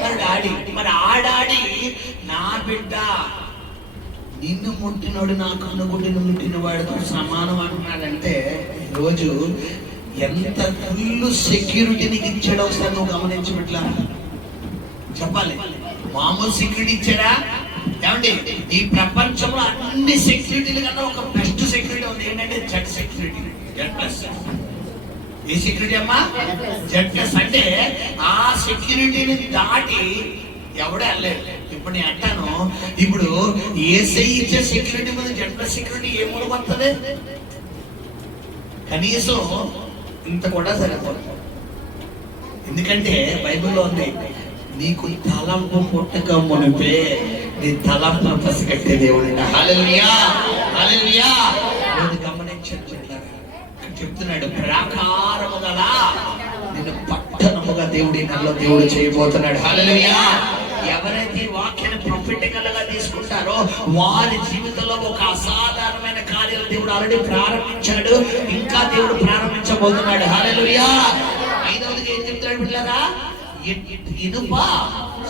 మరి డాడీ, మరి ఆ డాడీ నా బిడ్డ, నిన్ను ముట్టినోడు నా కన్నుగుడ్డిని ముట్టిన వాడితో సమానం అంటున్నాడంటే రోజు ఎంత ఫుల్ సెక్యూరిటీ నీకు ఇచ్చాడో ఒకసారి నువ్వు గమనించబట్లా. చెప్పాలి. మామూలు సెక్యూరిటీ ఇచ్చాడా? ఏమండి, ఈ ప్రపంచంలో అన్ని సెక్యూరిటీల కన్నా ఒక బెస్ట్ సెక్యూరిటీ ఉంది. ఏంటంటే జెడ్ సెక్యూరిటీ, జెడ్ ప్లస్. ఏ సెక్యూరిటీ అమ్మా? Z plus. అంటే ఆ సెక్యూరిటీని దాటి ఎవడే వెళ్ళలేదు. ఇప్పుడు నేను అంటాను, ఇప్పుడు యేసయ్య ఇచ్చే సెక్యూరిటీ మీద జనరల్ సెక్యూరిటీ ఏ మూలం వస్తుంది? కనీసం ఇంత కూడా సరిపోదు. ఎందుకంటే బైబిల్లో ఉంది, నీకు తలంపు పుట్టక మునిపే నీ తలంపును పసిగట్టే దేవుడు. హల్లెలూయా, హల్లెలూయా. గమనించండి, చెప్తున్నాడు, ప్రాకారము గల నిన్ను పట్టణముగా దేవుడి నల్లో దేవుడు చేయబోతున్నాడు. హల్లెలూయా. ఎవరైతే వాక్యాన్ని ప్రొఫెటికల్ గా తీసుకుంటారో వారి జీవితంలో ఒక అసాధారణమైన కార్యాలు దేవుడు ఆల్రెడీ ప్రారంభించాడు, ఇంకా దేవుడు ప్రారంభించబోతున్నాడు. హల్లెలూయా. ఐదవదిగా ఏం చెప్తున్నాడు పిల్లరా? ఇనుప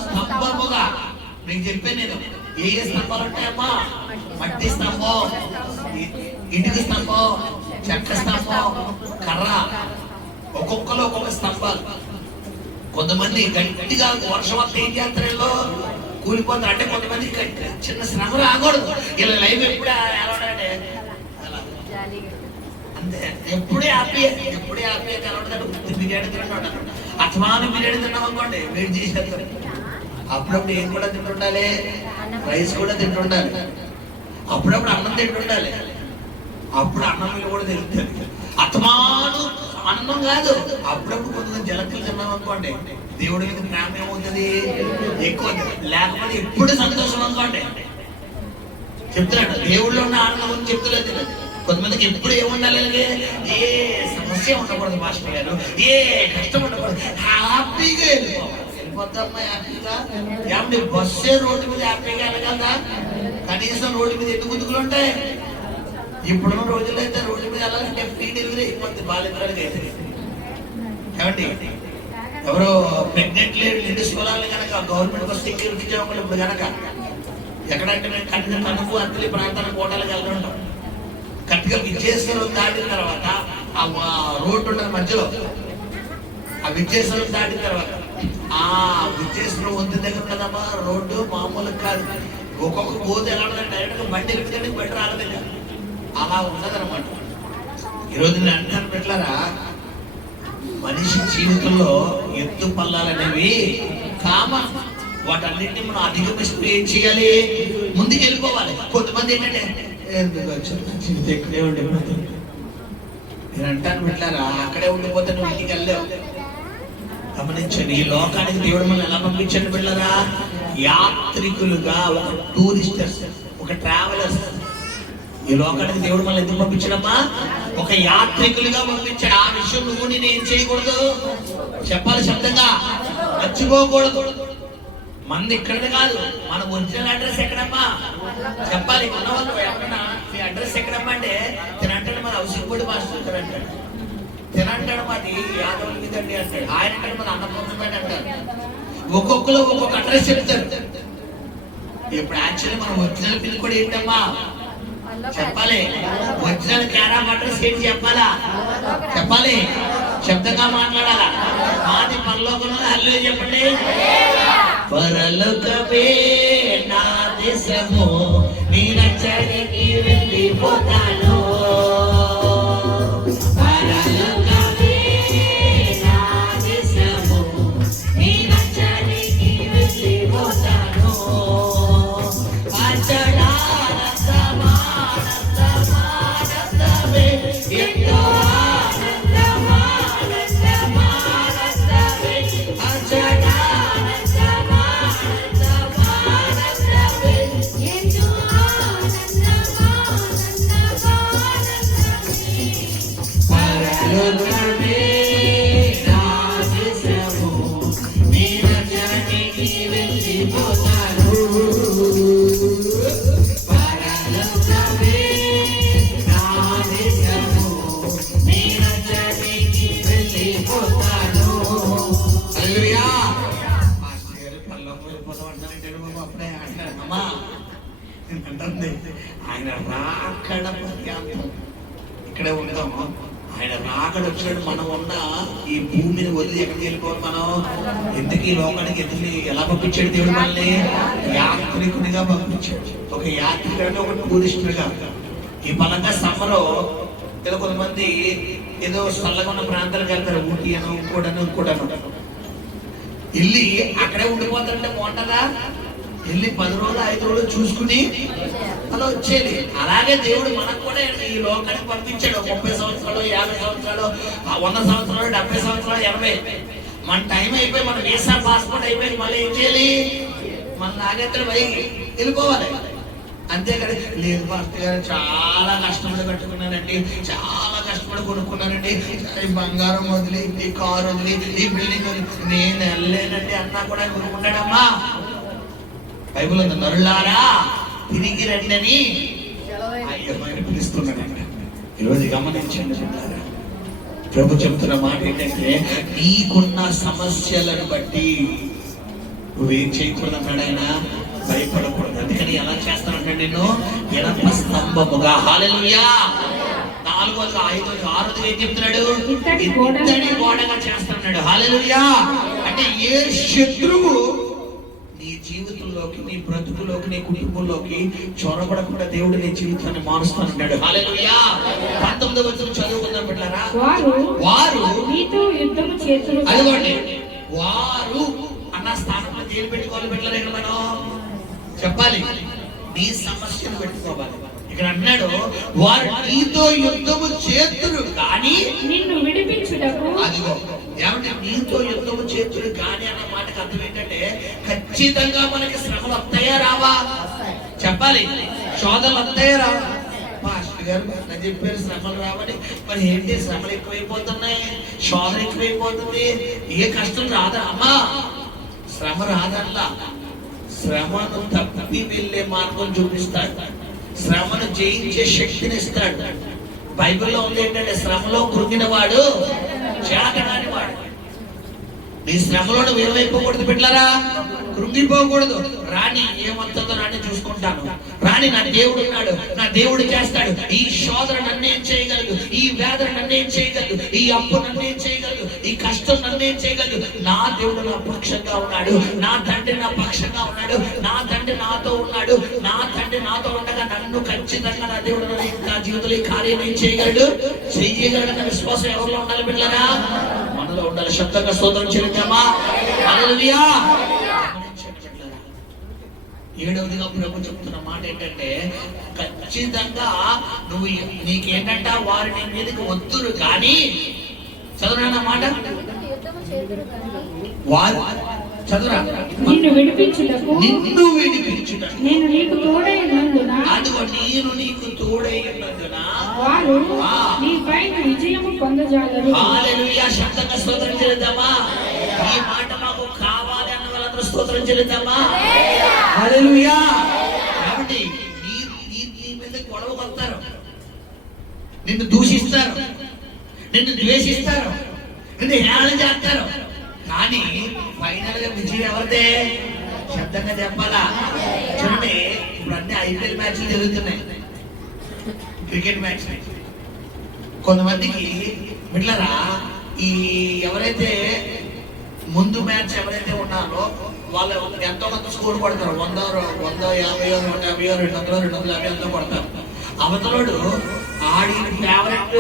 స్తంభముగా. మీకు చెప్పాను నేను, ఏ స్తంభాలు ఉంటాయమ్మా? మట్టి స్తంభం, ఇటుక స్తంభం, చెక్క స్తంభం, కర్ర, ఒక్కొక్కరు ఒక్కొక్క స్తంభాలు. కొంతమంది గట్టిగా వర్షం వస్తే ఏం చేస్తారు, కూలిపోతారు. అంటే కొంతమంది చిన్న శ్రమ రాకూడదు. ఇలా లైవ్ ఎప్పుడే ఎలాంటే అంతే, ఎప్పుడే హ్యాపీ కలవడం. బిర్యానీ తింటాడు, అసమానం బిర్యానీ తిన్నాం అనుకోండి, వెయిట్ చేసేస్తారు. అప్పుడప్పుడు ఏం కూడా తింటుండాలి, రైస్ కూడా తింటుండాలి, అప్పుడప్పుడు అన్నం తింటుండాలి. అప్పుడు అన్నం కూడా తెలుస్తుంది. అతమాను అన్నం కాదు, అప్పుడప్పుడు కొంచెం జలకలు తిన్నాం అనుకోండి, దేవుడి మీద ప్రేమ ఏమవుతుంది, ఎక్కువ. లేకపోతే ఎప్పుడు సంతోషం అనుకోండి. చెప్తున్నాడు, దేవుళ్ళు ఉన్న ఆనందం గురించి చెప్తలేదు. కొంతమందికి ఎప్పుడు ఏముండాలి, ఏ సమస్య ఉండకూడదు మాస్టర్ గారు, ఏ కష్టం ఉండకూడదు, హ్యాపీగా వెళ్ళిపోతామ్మా. హ్యాపీగా ఏమంటే బస్సే రోడ్డు మీద హ్యాపీగా వెళ్ళగలదా? కనీసం రోడ్డు మీద ఎన్ని గుంతుకులు ఉంటాయి. ఇప్పుడున్న రోజుల్లో అయితే రోడ్డు మీద వెళ్ళాలంటే ఫ్రీ డెలివరీ అయిపోతుంది బాలింతరాలకి అయితే. ఏమండి, ఎవరో ప్రెగ్నెంట్ లేడీస్ పొలాలని కనుక గవర్నమెంట్ బస్ సెక్యూరిటీ జాబులు ఇప్పుడు కనుక ఎక్కడంటే మేము కట్టిన తణుకు అద్దెలి ప్రాంతానికి కోటాలకు వెళ్తుంటాం. కరెక్ట్గా విజయేశ్వరం దాటిన తర్వాత ఆ రోడ్డు ఉంటుంది మధ్యలో, ఆ విజయేశ్వరం దాటిన తర్వాత ఆ విజయేశ్వరం వంతు దగ్గర ఉన్నదమ్మా రోడ్డు, మామూలు కాదు. ఒక్కొక్క గోధు ఎలా ఉంటుందంటే డైరెక్ట్గా బండి వెళ్ళిపోతే బండి రాలేదు, అలా ఉన్నదనమాట. ఈరోజు నేను అంటాను పెట్టారా, మనిషి జీవితంలో ఎత్తు పల్లాలనేవి కామన్. వాటన్నింటినీ మనం అధిగమిస్తూ ఏం చేయాలి, ముందుకు వెళ్ళిపోవాలి. కొంతమంది ఏంటంటే ఇక్కడే ఉండిపోతుంది. నేను అంటాను పెట్టారా, అక్కడే ఉండిపోతే నువ్వు ఇంటికి వెళ్ళలేవు. గమనించండి, ఈ లోకానికి దేవుడు మనం ఎలా పంపించండి పిల్లరా? యాత్రికులుగా, ఒక టూరిస్టర్స్, ఒక ట్రావెలర్స్. ఈ లోకానికి దేవుడు మనల్ని ఎందుకు పంపించడమ్మా? ఒక యాత్రికులుగా పంపించాడు. ఆ విషయం నువ్వు నేను ఏం చేయకూడదు, చెప్పాలి శబ్దంగా, మర్చిపోకూడదు. మనది ఇక్కడది కాదు, మన ఒరిజినల్ అడ్రస్ ఎక్కడమ్మా చెప్పాలి. మన వాళ్ళు ఎక్కడన్నా మీ అడ్రస్ ఎక్కడమ్మా అంటే తినంటాడు, మన హౌసింగ్ బోర్డు మాస్టర్ అంటాడు. తినంటాడు మాది యాదవుల మీద అండి అంటాడు. ఆయన అంటాడు మన అన్నపూర్ణపేట అంటారు. ఒక్కొక్కరు ఒక్కొక్క అడ్రస్ చెప్తారు. ఇప్పుడు యాక్చువల్లీ మన ఒరిజినల్ పిన్ కూడా ఏంటమ్మా చెప్పాలి. ఒరిజినల్ క్యారామ్ అడ్రస్ ఏంటి చెప్పాలా, చెప్పాలి, శబ్దంగా మాట్లాడాలా. మాది పరలోకంలో హల్లెలూయా చెప్పండి. పరలోకమే నా దేశము, నీ రక్షణకి వెళ్ళిపోతాను. పరలోకమే నా దేశము, నీ రక్షణకి వెళ్ళిపోతాను. అచడానందమానందమానందమే ఎంతో ఆనందమానందమానందమే. అచడానందమానందమానందమే ఎంతో ఆనందమానందమానందమే. పరలోకమే నా దేశము, నీ రక్షణకి వెళ్ళిపోతాను. ఆయన రాకడ పర్యాంతం ఇక్కడే ఉంటాము. ఆయన రాకడ వచ్చినట్టు మనం ఉన్న ఈ భూమిని వదిలి ఎక్కడికి వెళ్ళిపోవాలి మనం? ఎందుకు ఈ లోకానికి ఎందుకు ఎలా పంపించాడు దేవుడు మనల్ని? యాత్రికునిగా పంపించాడు. ఒక యాత్రికుడు, ఒక టూరిస్టుగా. ఈ పలంగా సమ్మరు ఏదో కొంతమంది ఏదో చల్లగా ఉన్న ప్రాంతాలకు వెళ్తారు, ఊటీ అని ఇంకోటను. వెళ్ళి అక్కడే ఉండిపోతారంటే బాగుంటుందా? వెళ్ళి 10 రోజులు 5 రోజులు చూసుకుని అలా వచ్చేది. అలాగే దేవుడు మనకు కూడా ఈ లోకానికి పంపించాడు. 30 సంవత్సరాలు, 50 సంవత్సరాలు, 100 సంవత్సరాలు, 70 సంవత్సరాలు, 80. మన టైం అయిపోయి, మన వీసా పాస్పోర్ట్ అయిపోయి మళ్ళీ ఏం చేయాలి? మన నాగేత్తలు పైకి వెళ్ళిపోవాలి. అంతేకాదు లేదు పాస్టర్ గారు చాలా కష్టపడి కట్టుకున్నానండి, చాలా కష్టపడి కొనుక్కున్నానండి, ఈ బంగారం వదిలి, ఈ కారు వదిలి, ఈ బిల్డింగ్ వదిలి నేను వెళ్ళలేనండి అన్నా కూడా కొనుక్కుంటాడమ్మా. బైబిల్ ఉంది, నరులారా తిరిగి రండి అని అయ్యమ్మని పిలుస్తున్నాడండి. ఈరోజు గమనించండి చెప్తారా, ప్రభు చెప్తున్న మాట ఏంటంటే నీకున్న సమస్యలను బట్టి నువ్వేం చేయకూడదు అన్నాడు ఆయన. భయపడకూడదు. అందుకని ఎలా చేస్తానంటే నేను ఇనప స్తంభముగా, హల్లెలూయా, 4వ 5వ 6వ ఏం చెప్తున్నాడు? ఇత్తడి గోడగా చేస్తున్నాడు. హల్లెలూయా. అంటే ఏ శత్రువు నీ జీవితంలోకి, నీ బ్రతుకులోకి, నీ కుటుంబంలోకి చొరబడకుండా దేవుడు నీ జీవితాన్ని మారుస్తానన్నాడు. హల్లెలూయా. 19వ వచనం చదువుకుందాం బిడ్డలారా. వారు నీతో యుద్ధము చేతురు. అదిగోండి, వారు అన్న స్థానంలో దేని పెట్టుకోవాలి బిడ్డలారా? ఇక్కడ మనం చెప్పాలి, నీ సమస్యను పెట్టుకోవాలి. ఇక్కడ అన్నాడు వారు నీతో యుద్ధము చేతురు కానీ నిన్ను విడిపించుటకు. అదిగో ఏమంటే నీతో యుద్ధము చేతురు కానీ అన్న మాటకు అర్థం ఏంటంటే ఖచ్చితంగా మనకి శ్రమలు వస్తాయా రావా? చెప్పాలి, శోధనలు వస్తాయా రావా? పాస్టర్ గారు అని చెప్పారు శ్రమలు రావని. మరి ఏంటి శ్రమలు ఎక్కువైపోతున్నాయి, శోధన ఎక్కువైపోతుంది, ఏ కష్టం రాదా? అమ్మా శ్రమ రాదల్లా, శ్రమను తప్పి వెళ్ళే మార్గం చూపిస్తాడు, శ్రమను జయించే శక్తిని ఇస్తాడు. బైబిల్లో ఉంది ఏంటంటే శ్రమలో కృంగిన వాడు చేతగాని వాడు. నీ శ్రమలో నువ్వు ఏమైపోకూడదు బిడ్డలారా, కృంగిపోకూడదు. రాణి ఏమంతుందో రాణి చూసుకుంటాను, రాణి నా దేవుడు ఉన్నాడు, నా దేవుడు చేస్తాడు. ఈ శోధన నన్నేం చేయగలదు, ఈ వేదన నన్నేం చేయగలదు, ఈ అప్పు నన్నేం చేయగలదు, ఈ కష్టం నన్నేం చేయగలదు. నా దేవుడు నా పక్షంగా ఉన్నాడు, నా తండ్రి నా పక్షంగా ఉన్నాడు, నా తండ్రి నాతో ఉన్నాడు, నా తండ్రి నాతో ఉండగా నన్ను ఖచ్చితంగా నా దేవుడు నా జీవితంలో ఈ కార్యం ఏం చేయగలడు, చెయ్యగలడన్న విశ్వాసం ఎవరిలో ఉండాలి బిడ్డలారా? మనలో ఉండాలి. శబ్దంగా స్తోత్రం చెల్లిద్దామా? హల్లెలూయా. 7వదిగా ప్రభు చెప్తున్న మాట ఏంటంటే ఖచ్చితంగా నువ్వు నీకేంటంట వారు నీ మీదకి వద్దురు కానీ, చదువునా మాట, వారు చదువురా, నిన్ను విడిపించుటకు నేను నీకు తోడై ఉన్నందున, అదిగో నేను నీకు తోడై ఉన్నందున వారు నీపై విజయము పొందజాలరు. హల్లెలూయా. శబ్దంగా స్తోత్రం చెల్లిద్దామా? ఈ మాట మాకు కావాలి అన్న వాళ్ళందరూ స్తోత్రం చెల్లిద్దామా? హల్లెలూయా. కాబట్టి నీ మీద గొడవ కొడతారు, నిన్ను దూషిస్తారు, నిన్ను ద్వేషిస్తారు, నిన్ను హేళన చేస్తారు, కానీ ఫైనల్ గా విజయం ఎవరిదే? శబ్దంగా చెప్పాలా? చూడండి, ఇప్పుడు అన్ని IPL మ్యాచ్లు జరుగుతున్నాయి, క్రికెట్ మ్యాచ్. కొంతమందికి మిట్లరా ఈ ఎవరైతే ముందు మ్యాచ్ ఎవరైతే ఉన్నారో వాళ్ళు ఎంతో కొంత స్కోర్ కొడతారు, 100, 150, 150, 200, 250 ఎంతో కొడతారు. అవతలోడు ఆడి ఫేవరెట్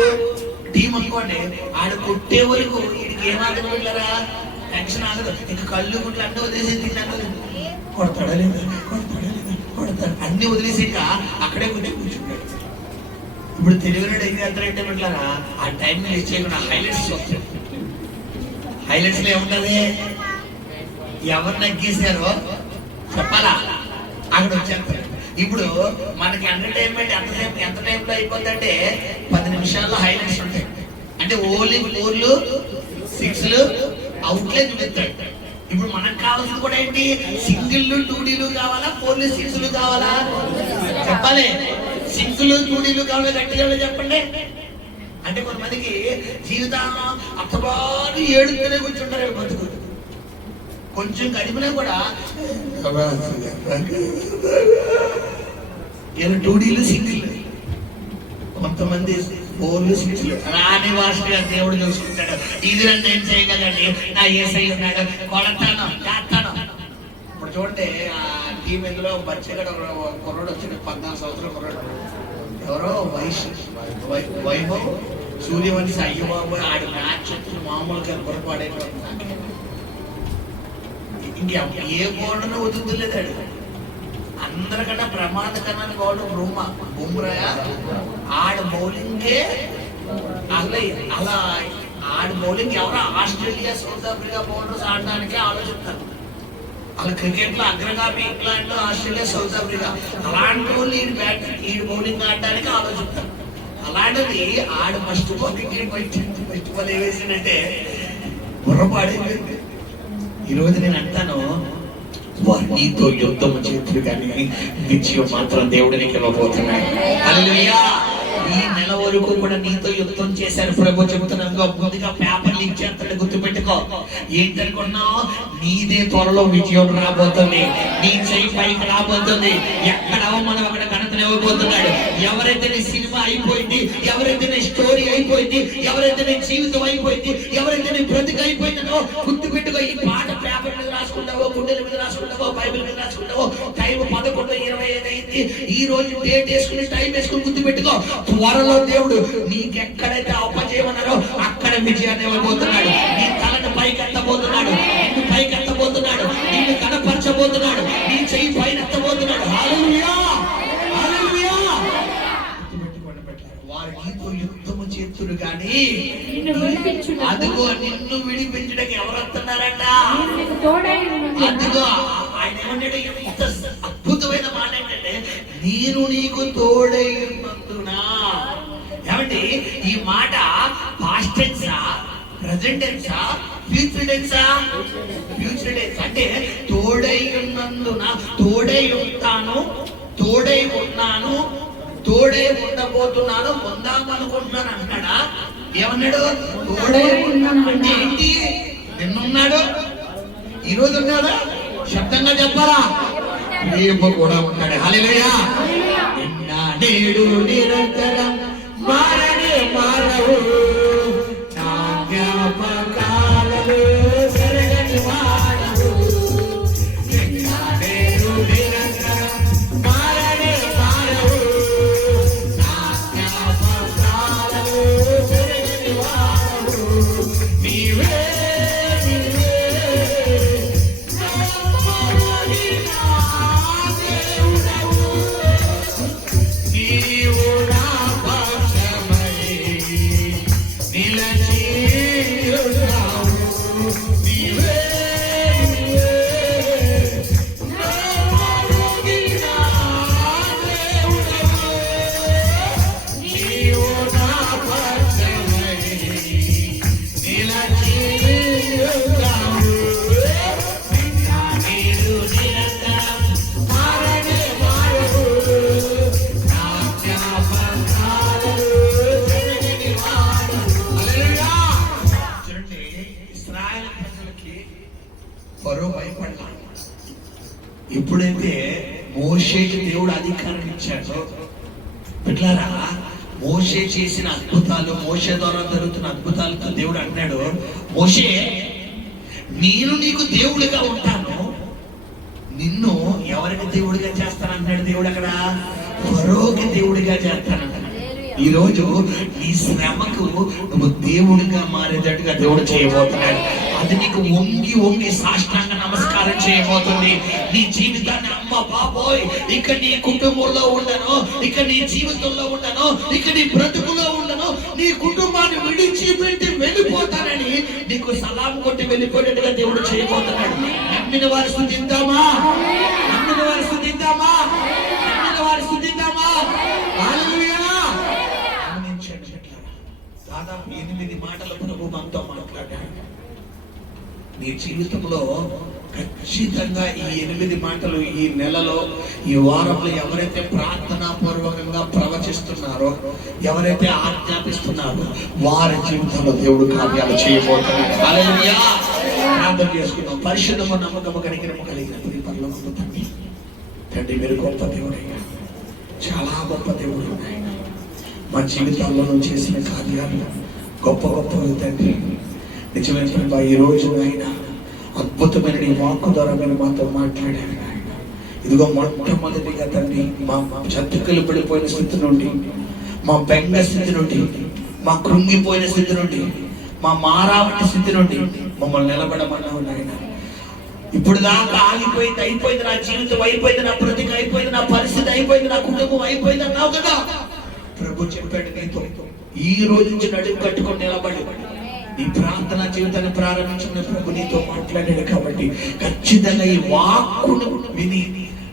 టీం అనుకోండి, ఆడు కొట్టే వరకు వీడికి ఏమాగదు వెళ్ళరా, టెన్షన్ ఆగదు. ఇంకా కళ్ళు గుట్లు అన్నీ వదిలేసి కొడతాడా లేదా, కొడతాడు అన్ని వదిలేసి ఇంకా అక్కడే కూర్చుంటాడు. ఇప్పుడు తెలుగునాడు ఏం చేస్తారంటే బిడ్డలారా, ఆ టైం వేస్ట్ చేయకుండా హైలైట్స్ వస్తాయి. హైలైట్స్ లో ఏముంటది, ఎవరు నగ్గేశారో చెప్పాలా, అక్కడ వచ్చేస్తారు. ఇప్పుడు మనకి ఎంటర్టైన్మెంట్ ఎంత టైంలో అయిపోతుందంటే 10 నిమిషాల్లో హైలైట్స్ ఉంటాయి. అంటే ఓన్లీ 4లు 6లు అవుట్లే చూపిస్తాడు. ఇప్పుడు మనకు కావాల్సింది కూడా ఏంటి, సింగిల్ 2Dలు కావాలా, 4లు 6లు కావాలా? చెప్పాలి, సింగిల్ 2Dలు కావాలా? గట్టిగా చెప్పండి. అంటే కొంతమందికి జీవితాన్ని అత్తబాటు ఏడుతూనే కూర్చుంటారు బతుకు. కొంచెం గడిపినా కూడా 2Dలు సింగిల్, కొంతమంది 4లు 6లు. రాని భాషగా దేవుడు చూసుకుంటాడు. ఇది నన్ను ఏం చేయగలండి, నా యేసయ్య ఉన్నాడు, కొడతాను చేస్తాను. ఇప్పుడు చూడండి ఆ టీం ఎందులో బచ్చగడ కుర్రోడు వచ్చాడు, 14 సంవత్సరాల కుర్రోడు, ఎవరో వైభవ్ సూర్యవంశి. అయ్యో బాబు, ఆడి మ్యాచ్ వచ్చిన మామూలు కనపడపాడేటువంటి ఇంక ఏ గోడను వదులుతలేదు. అందరికన్నా ప్రమాదకరమైన బౌలర్ బుమ్రా. ఆడ బౌలింగే అలా ఆడ బౌలింగ్ ఎవరో ఆస్ట్రేలియా, సౌత్ ఆఫ్రికా బౌలర్స్ ఆడడానికే ఆలోచిస్తారు. అలా క్రికెట్ లో అగ్రగామి ఇంగ్లాండ్, ఆస్ట్రేలియా, సౌత్ ఆఫ్రికా అలాంటి వాళ్ళు ఈ బౌలింగ్ ఆడడానికి ఆలోచిస్తారు. అలాంటిది ఆడ ఫస్ట్ బాల్ వేసిందంటే బుర్రపాడైపోయింది. ఈరోజు నేను అంటాను, నీతో యుద్ధం చేతులు కానీ విజయం మాత్రం దేవుడికి ఇవ్వబోతున్నాయి. హల్లెలూయా. ఈ నెల వరకు కూడా నీతో యుద్ధం చేశారు ప్రభు. చెబుతున్నాను, ముందుగా పేపర్ లీక్ చేస్తాడు, గుర్తుపెట్టుకో. ఏంటనుకున్నావు? నీదే త్వరలో విజయం రాబోతుంది. నీ చేయి పైకి రాబోతుంది. ఎక్కడ అవమానం అక్కడ ఘనతను ఇవ్వబోతున్నాడు. ఎవరైతే నీ సినిమా అయిపోయింది, ఎవరైతే నీ స్టోరీ అయిపోయింది, ఎవరైతే నీ జీవితం అయిపోయింది, ఎవరైతే నీ బ్రతికి అయిపోయిందో గుర్తుపెట్టుకో. ఈ పాట పేపర్ మీద రాసుకుంటావో, గుండెల మీద రాసుకుంటావో, బైబిల్ మీద రాసుకుంటావో. టైం 11:25 అయింది. ఈ రోజు డేట్ వేసుకుని టైం వేసుకుని గుర్తుపెట్టుకో. త్వరలో దేవుడు నీకెక్కడైతే అపజయమన్నారో అక్కడ విజయాన్ని ఇవ్వబోతున్నాడు. నీ తలను పైకెత్తబోతున్నాడు, నిన్ను పైకెత్తబోతున్నాడు, నిన్ను కనపరచబోతున్నాడు, నీ చెయ్యి పైనెత్తబోతున్నాడు. హల్లెలూయా, హల్లెలూయా. వారు నీతో యుద్ధము చేతురు కానీ అదిగో నిన్ను విడిపించడానికి ఎవరు వస్తున్నారంట? అదిగో ఆయన ఏమంటే ఎంత అద్భుతమైన మాట ఏంటంటే, నేను నీకు తోడై ఉన్నందునా. ఏమండి ఈ మాట పాస్ట్ టెన్సా, ప్రెజెంట్ టెన్సా, ఫ్యూచర్ టెన్సా? Future tense. అంటే తోడై ఉన్నందున, తోడై ఉంటాను, తోడై ఉన్నాను, తోడై ఉండబోతున్నాను, పొందామనుకుంటున్నాను అన్నాడా? ఏమన్నాడు? తోడై ఉన్నాను అంటే ఏంటి? నిన్నున్నాడు, ఈరోజు ఉన్నాడా? శబ్దంగా చెప్పాలా? రేపు కూడా ఉంటాడు. హల్లెలూయా. నిన్న నేడు నిరంతరం మారనే మారవు, నా జ్ఞాపకాలలో చెరగని వాడవు. నిన్న నేడు నిరంతరం మారనే మారవు, నా జ్ఞాపకాలలో చెరగని వాడవు. నీవే ఎప్పుడైతే మోషేకి దేవుడు అధికారం ఇచ్చాడో, బిడ్డలారా, మోషే చేసిన అద్భుతాలు, మోషే ద్వారా జరుగుతున్న అద్భుతాలతో దేవుడు అంటాడు, మోషే నేను నీకు దేవుడిగా ఉంటాను, నిన్ను ఎవరికి దేవుడిగా చేస్తానంటున్నాడు దేవుడు అక్కడ? ఫరోకి దేవుడిగా చేస్తానంటున్నాడు. ఈ రోజు నీ శ్రమకు నువ్వు దేవుడిగా మారేటట్టుగా దేవుడు చేయబోతున్నాడు. అది నీకు వంగి వంగి సాష్టాంగ నమస్కారం చేయబోతుంది. నీ జీవితాన్ని అమ్మ బాబోయ్ ఇక నీ కుటుంబంలో ఉండను, ఇక నీ జీవితంలో ఉండను, ఇక నీ బ్రతుకులో ఉండను, నీ కుటుంబాన్ని విడిచిపెట్టి వెళ్ళిపోతానని నీకు సలాం కొట్టి వెళ్ళిపోయేట్టుగా దేవుడు చేయబోతున్నాడు. నమ్మిన వారి స్తుతిద్దామా, నమ్మిన వారి స్తుతిద్దామా, నమ్మిన వారి స్తుతిద్దామా. హల్లెలూయా. దాదాపు 8 మాటలు ప్రభు మనతో మాట్లాడాడు. నీ జీవితంలో ఖచ్చితంగా ఈ 8 మాటలు ఈ నెలలో, ఈ వారంలో ఎవరైతే ప్రార్థనా పూర్వకంగా ప్రవచిస్తున్నారో, ఎవరైతే ఆజ్ఞాపిస్తున్నారో వారి జీవితంలో దేవుడు కార్యాలు చేయబోతున్నాడు. హల్లెలూయా. ప్రార్థన చేసుకుందాం. పరిశుద్ధము నమ్మకము కనికరము కలిగిన పరలోకపు తండ్రి, తండ్రి మీరు గొప్ప దేవుడయ్యా, చాలా గొప్ప దేవుడు ఆయన. మా జీవితాల్లో నువ్వు చేసిన కార్యాలు గొప్ప గొప్పవి తండ్రి. నిజమైన ప్రభా, ఈ రోజు ఆయన అద్భుతమైన నీ వాక్కు ద్వారా మీరు మాతో మాట్లాడారు ఆయన. ఇదిగో మొట్టమొదటిగా తండ్రి, మా చతుకులు పడిపోయిన స్థితి నుండి, మా బెంగ స్థితి నుండి, మా కృంగిపోయిన స్థితి నుండి, మా మారావటి స్థితి నుండి మమ్మల్ని నిలబడమన్నావు నాయన. ఇప్పుడు దాకా ఆగిపోయింది, అయిపోయింది, నా జీవితం అయిపోయింది, నా బ్రతికి అయిపోయింది, నా కుటుంబం అయిపోయింది అన్నావు కదా. ప్రభు చెప్పాడు నీతో, ఈ రోజు నుంచి నడుము కట్టుకొని నిలబడి నీ ప్రార్థనా జీవితాన్ని ప్రారంభించిన ప్రభు నీతో మాట్లాడాడు. కాబట్టి ఖచ్చితంగా ఈ వాక్కును విని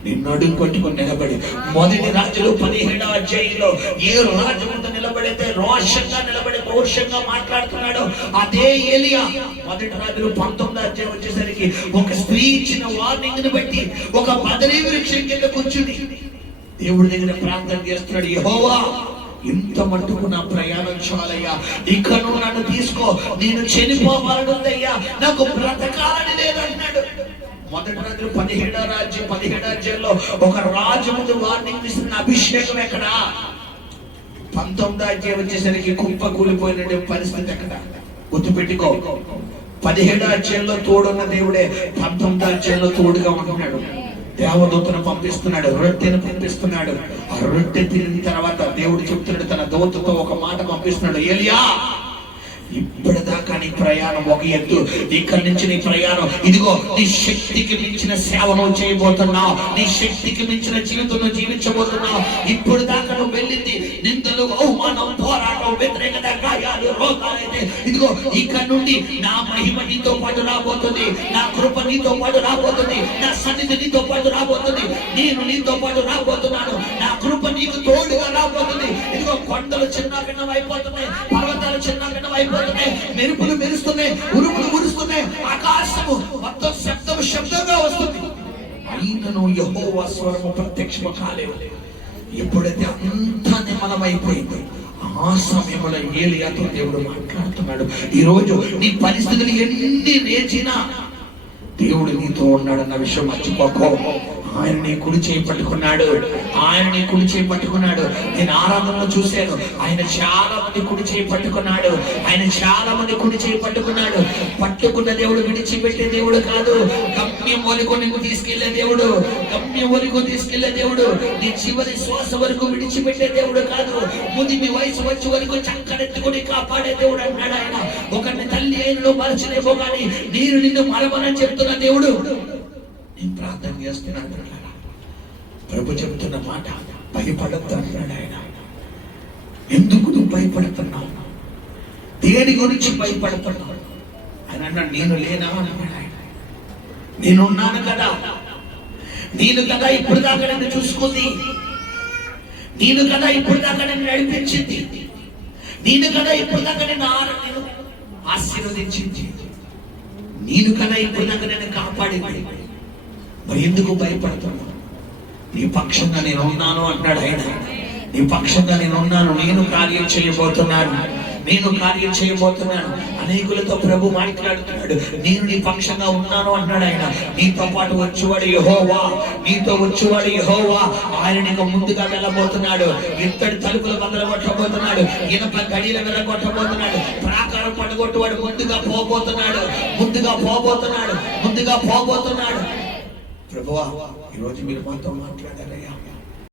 నిన్ను అడుగు కొట్టుకుని నిలబడి, మొదటి రాజులు 17వ అధ్యాయంలో ఏ రాజు ముందు నిలబడితే రోషంగా నిలబడి పౌరుషంగా మాట్లాడుతున్నాడు అదే ఏలియా మొదటి రాజులు 19వ అధ్యాయం వచ్చేసరికి ఒక స్త్రీ ఇచ్చిన వార్నింగ్ ని బట్టి ఒక బదరీ వృక్షం కింద కూర్చుని దేవుడి దగ్గర ప్రార్థన చేస్తున్నాడు. యెహోవా, ఇంత మట్టుకు నా ప్రయాణం చాలయ్యా, ఇక నువ్వు నన్ను తీసుకో, నేను చనిపోవాలనుందయ్యా, నాకు బ్రతకాలని లేదన్నాడు. మొదటి రాజులు 17వ అధ్యాయంలో ఒక రాజు ముందు వార్నింగ్ ఇస్తున్న అభిషేకం ఎక్కడా? 19వ అధ్యాయం వచ్చేసరికి కుప్ప కూలిపోయిన పరిస్థితి ఎక్కడ? గుర్తుపెట్టుకో, 17వ అధ్యాయంలో తోడున్న దేవుడే 19వ అధ్యాయంలో తోడుగా ఉంటున్నాడు. దేవదూతను పంపిస్తున్నాడు, రొట్టెను పంపిస్తున్నాడు. ఆ రొట్టె తినిన తర్వాత దేవుడు చెప్తున్నాడు, తన దూతతో ఒక మాట పంపిస్తున్నాడు, ఏలియా, ఇప్పటిదాకా నీ ప్రయాణం ఒక ఎత్తు, ఇక్కడి నుంచి నీ ప్రయాణం ఇదిగో, నీ శక్తికి మించిన సేవను చేయబోతున్నావు, నీ శక్తికి మించిన జీవితం జీవించబోతున్నావు. ఇప్పుడు దాకా నువ్వు వెళ్ళింది నిందలు, అవమానం, పోరాటం, వ్యతిరేకత, గాయాలు, రోగాలైతే ఇదిగో ఇక్కడ నుండి నా మహిమ నీతో పాటు రాబోతుంది, నా కృప నీతో పాటు రాబోతుంది, నా సన్నిధి నీతో పాటు రాబోతుంది, నేను నీతో పాటు రాబోతున్నాను, నా కృప నీకు తోడుగా రాబోతుంది. ఇదిగో కొండలు చిన్న భిన్నం అయిపోతున్నాయి, పర్వతాలు చిన్న భిన్నం అయిపోతున్నాయి, మెరుపులు మెరుస్తున్నాయి, ఉరుములు ఉరుస్తున్నాయి, ఆకాశము మొత్తం శబ్దంగా వస్తుంది. అయినను యెహోవా స్వరము ప్రత్యక్షము కాలేదు. ఎప్పుడైతే అంతా నిమలమైపోయింది ఆ సమయంలో ఏలియాతో దేవుడు మాట్లాడుతున్నాడు. ఈ రోజు నీ పరిస్థితులు ఎన్ని రేచినా దేవుడు నీతో ఉన్నాడన్న విషయం మర్చిపోకో. ఆయన నీ కుడి చేయి పట్టుకున్నాడు, ఆయన నీ కుడి చేయి పట్టుకున్నాడు. నేను ఆరాధనలో చూశాను, ఆయన చాలా మంది కుడి చేయి పట్టుకున్నాడు, ఆయన చాలా మంది కుడి చేయి పట్టుకున్నాడు. పట్టుకున్న దేవుడు విడిచిపెట్టే దేవుడు కాదు, గమ్యం వరకు నిన్ను తీసుకెళ్లే దేవుడు, గమ్యం వరకు తీసుకెళ్లే దేవుడు. నీ చివరి శ్వాస వరకు విడిచిపెట్టే దేవుడు కాదు, ముదిమి వయసు వచ్చే వరకు చక్కడెత్తుకుని కాపాడే దేవుడు అన్నాడు ఆయన. ఒకరిని తల్లి అయినలో మరచలేమో కానీ నేను నిన్ను మరమని చెప్తున్న దేవుడు. నేను ప్రార్థన చేస్తున్నాను, ప్రభు చెబుతున్న మాట, భయపడద్దు అన్నాడు ఆయన. ఎందుకు నువ్వు భయపడుతున్నావు? దేని గురించి భయపడుతున్నావు? ఆయన అన్నాడు, నేను లేనా అన్నాడు ఆయన. నేనున్నాను కదా, నేను కదా ఇప్పుడు దాకా నన్ను చూసుకుంది, నేను కదా ఇప్పుడు దాకా నన్ను నడిపించింది, నేను కదా ఇప్పుడు దాకా నేను ఆశీర్వదించింది, నేను కదా ఇప్పుడు దాకా నన్ను కాపాడింది. మరి ఎందుకు భయపడుతున్నావు? నీ పక్షంగా నేను ఉన్నాను అంటాడు ఆయన. నీ పక్షంగా నేను ఉన్నాను, నేను కార్యం చేయబోతున్నాను, నేను కార్యం చేయబోతున్నాను. అనేకులతో ప్రభు మాట్లాడుతున్నాడు, నేను నీ పక్షంగా ఉన్నాను అంటున్నాడు ఆయన. నీతో పాటు వచ్చేవాడు యెహోవా, నీతో వచ్చేవాడు యెహోవా. ఆయన నీకు ముందుగా వెళ్ళబోతున్నాడు, ఇత్తడి తలుపులు బదలగొట్టబోతున్నాడు, ఇనప గడియలు వెళ్ళగొట్టబోతున్నాడు, ప్రాకారం పడగొట్టువాడు ముందుగా పోబోతున్నాడు, ముందుగా పోబోతున్నాడు, ముందుగా పోబోతున్నాడు. ప్రభువా, ఈరోజు మీరు మాతో మాట్లాడారయ్యా.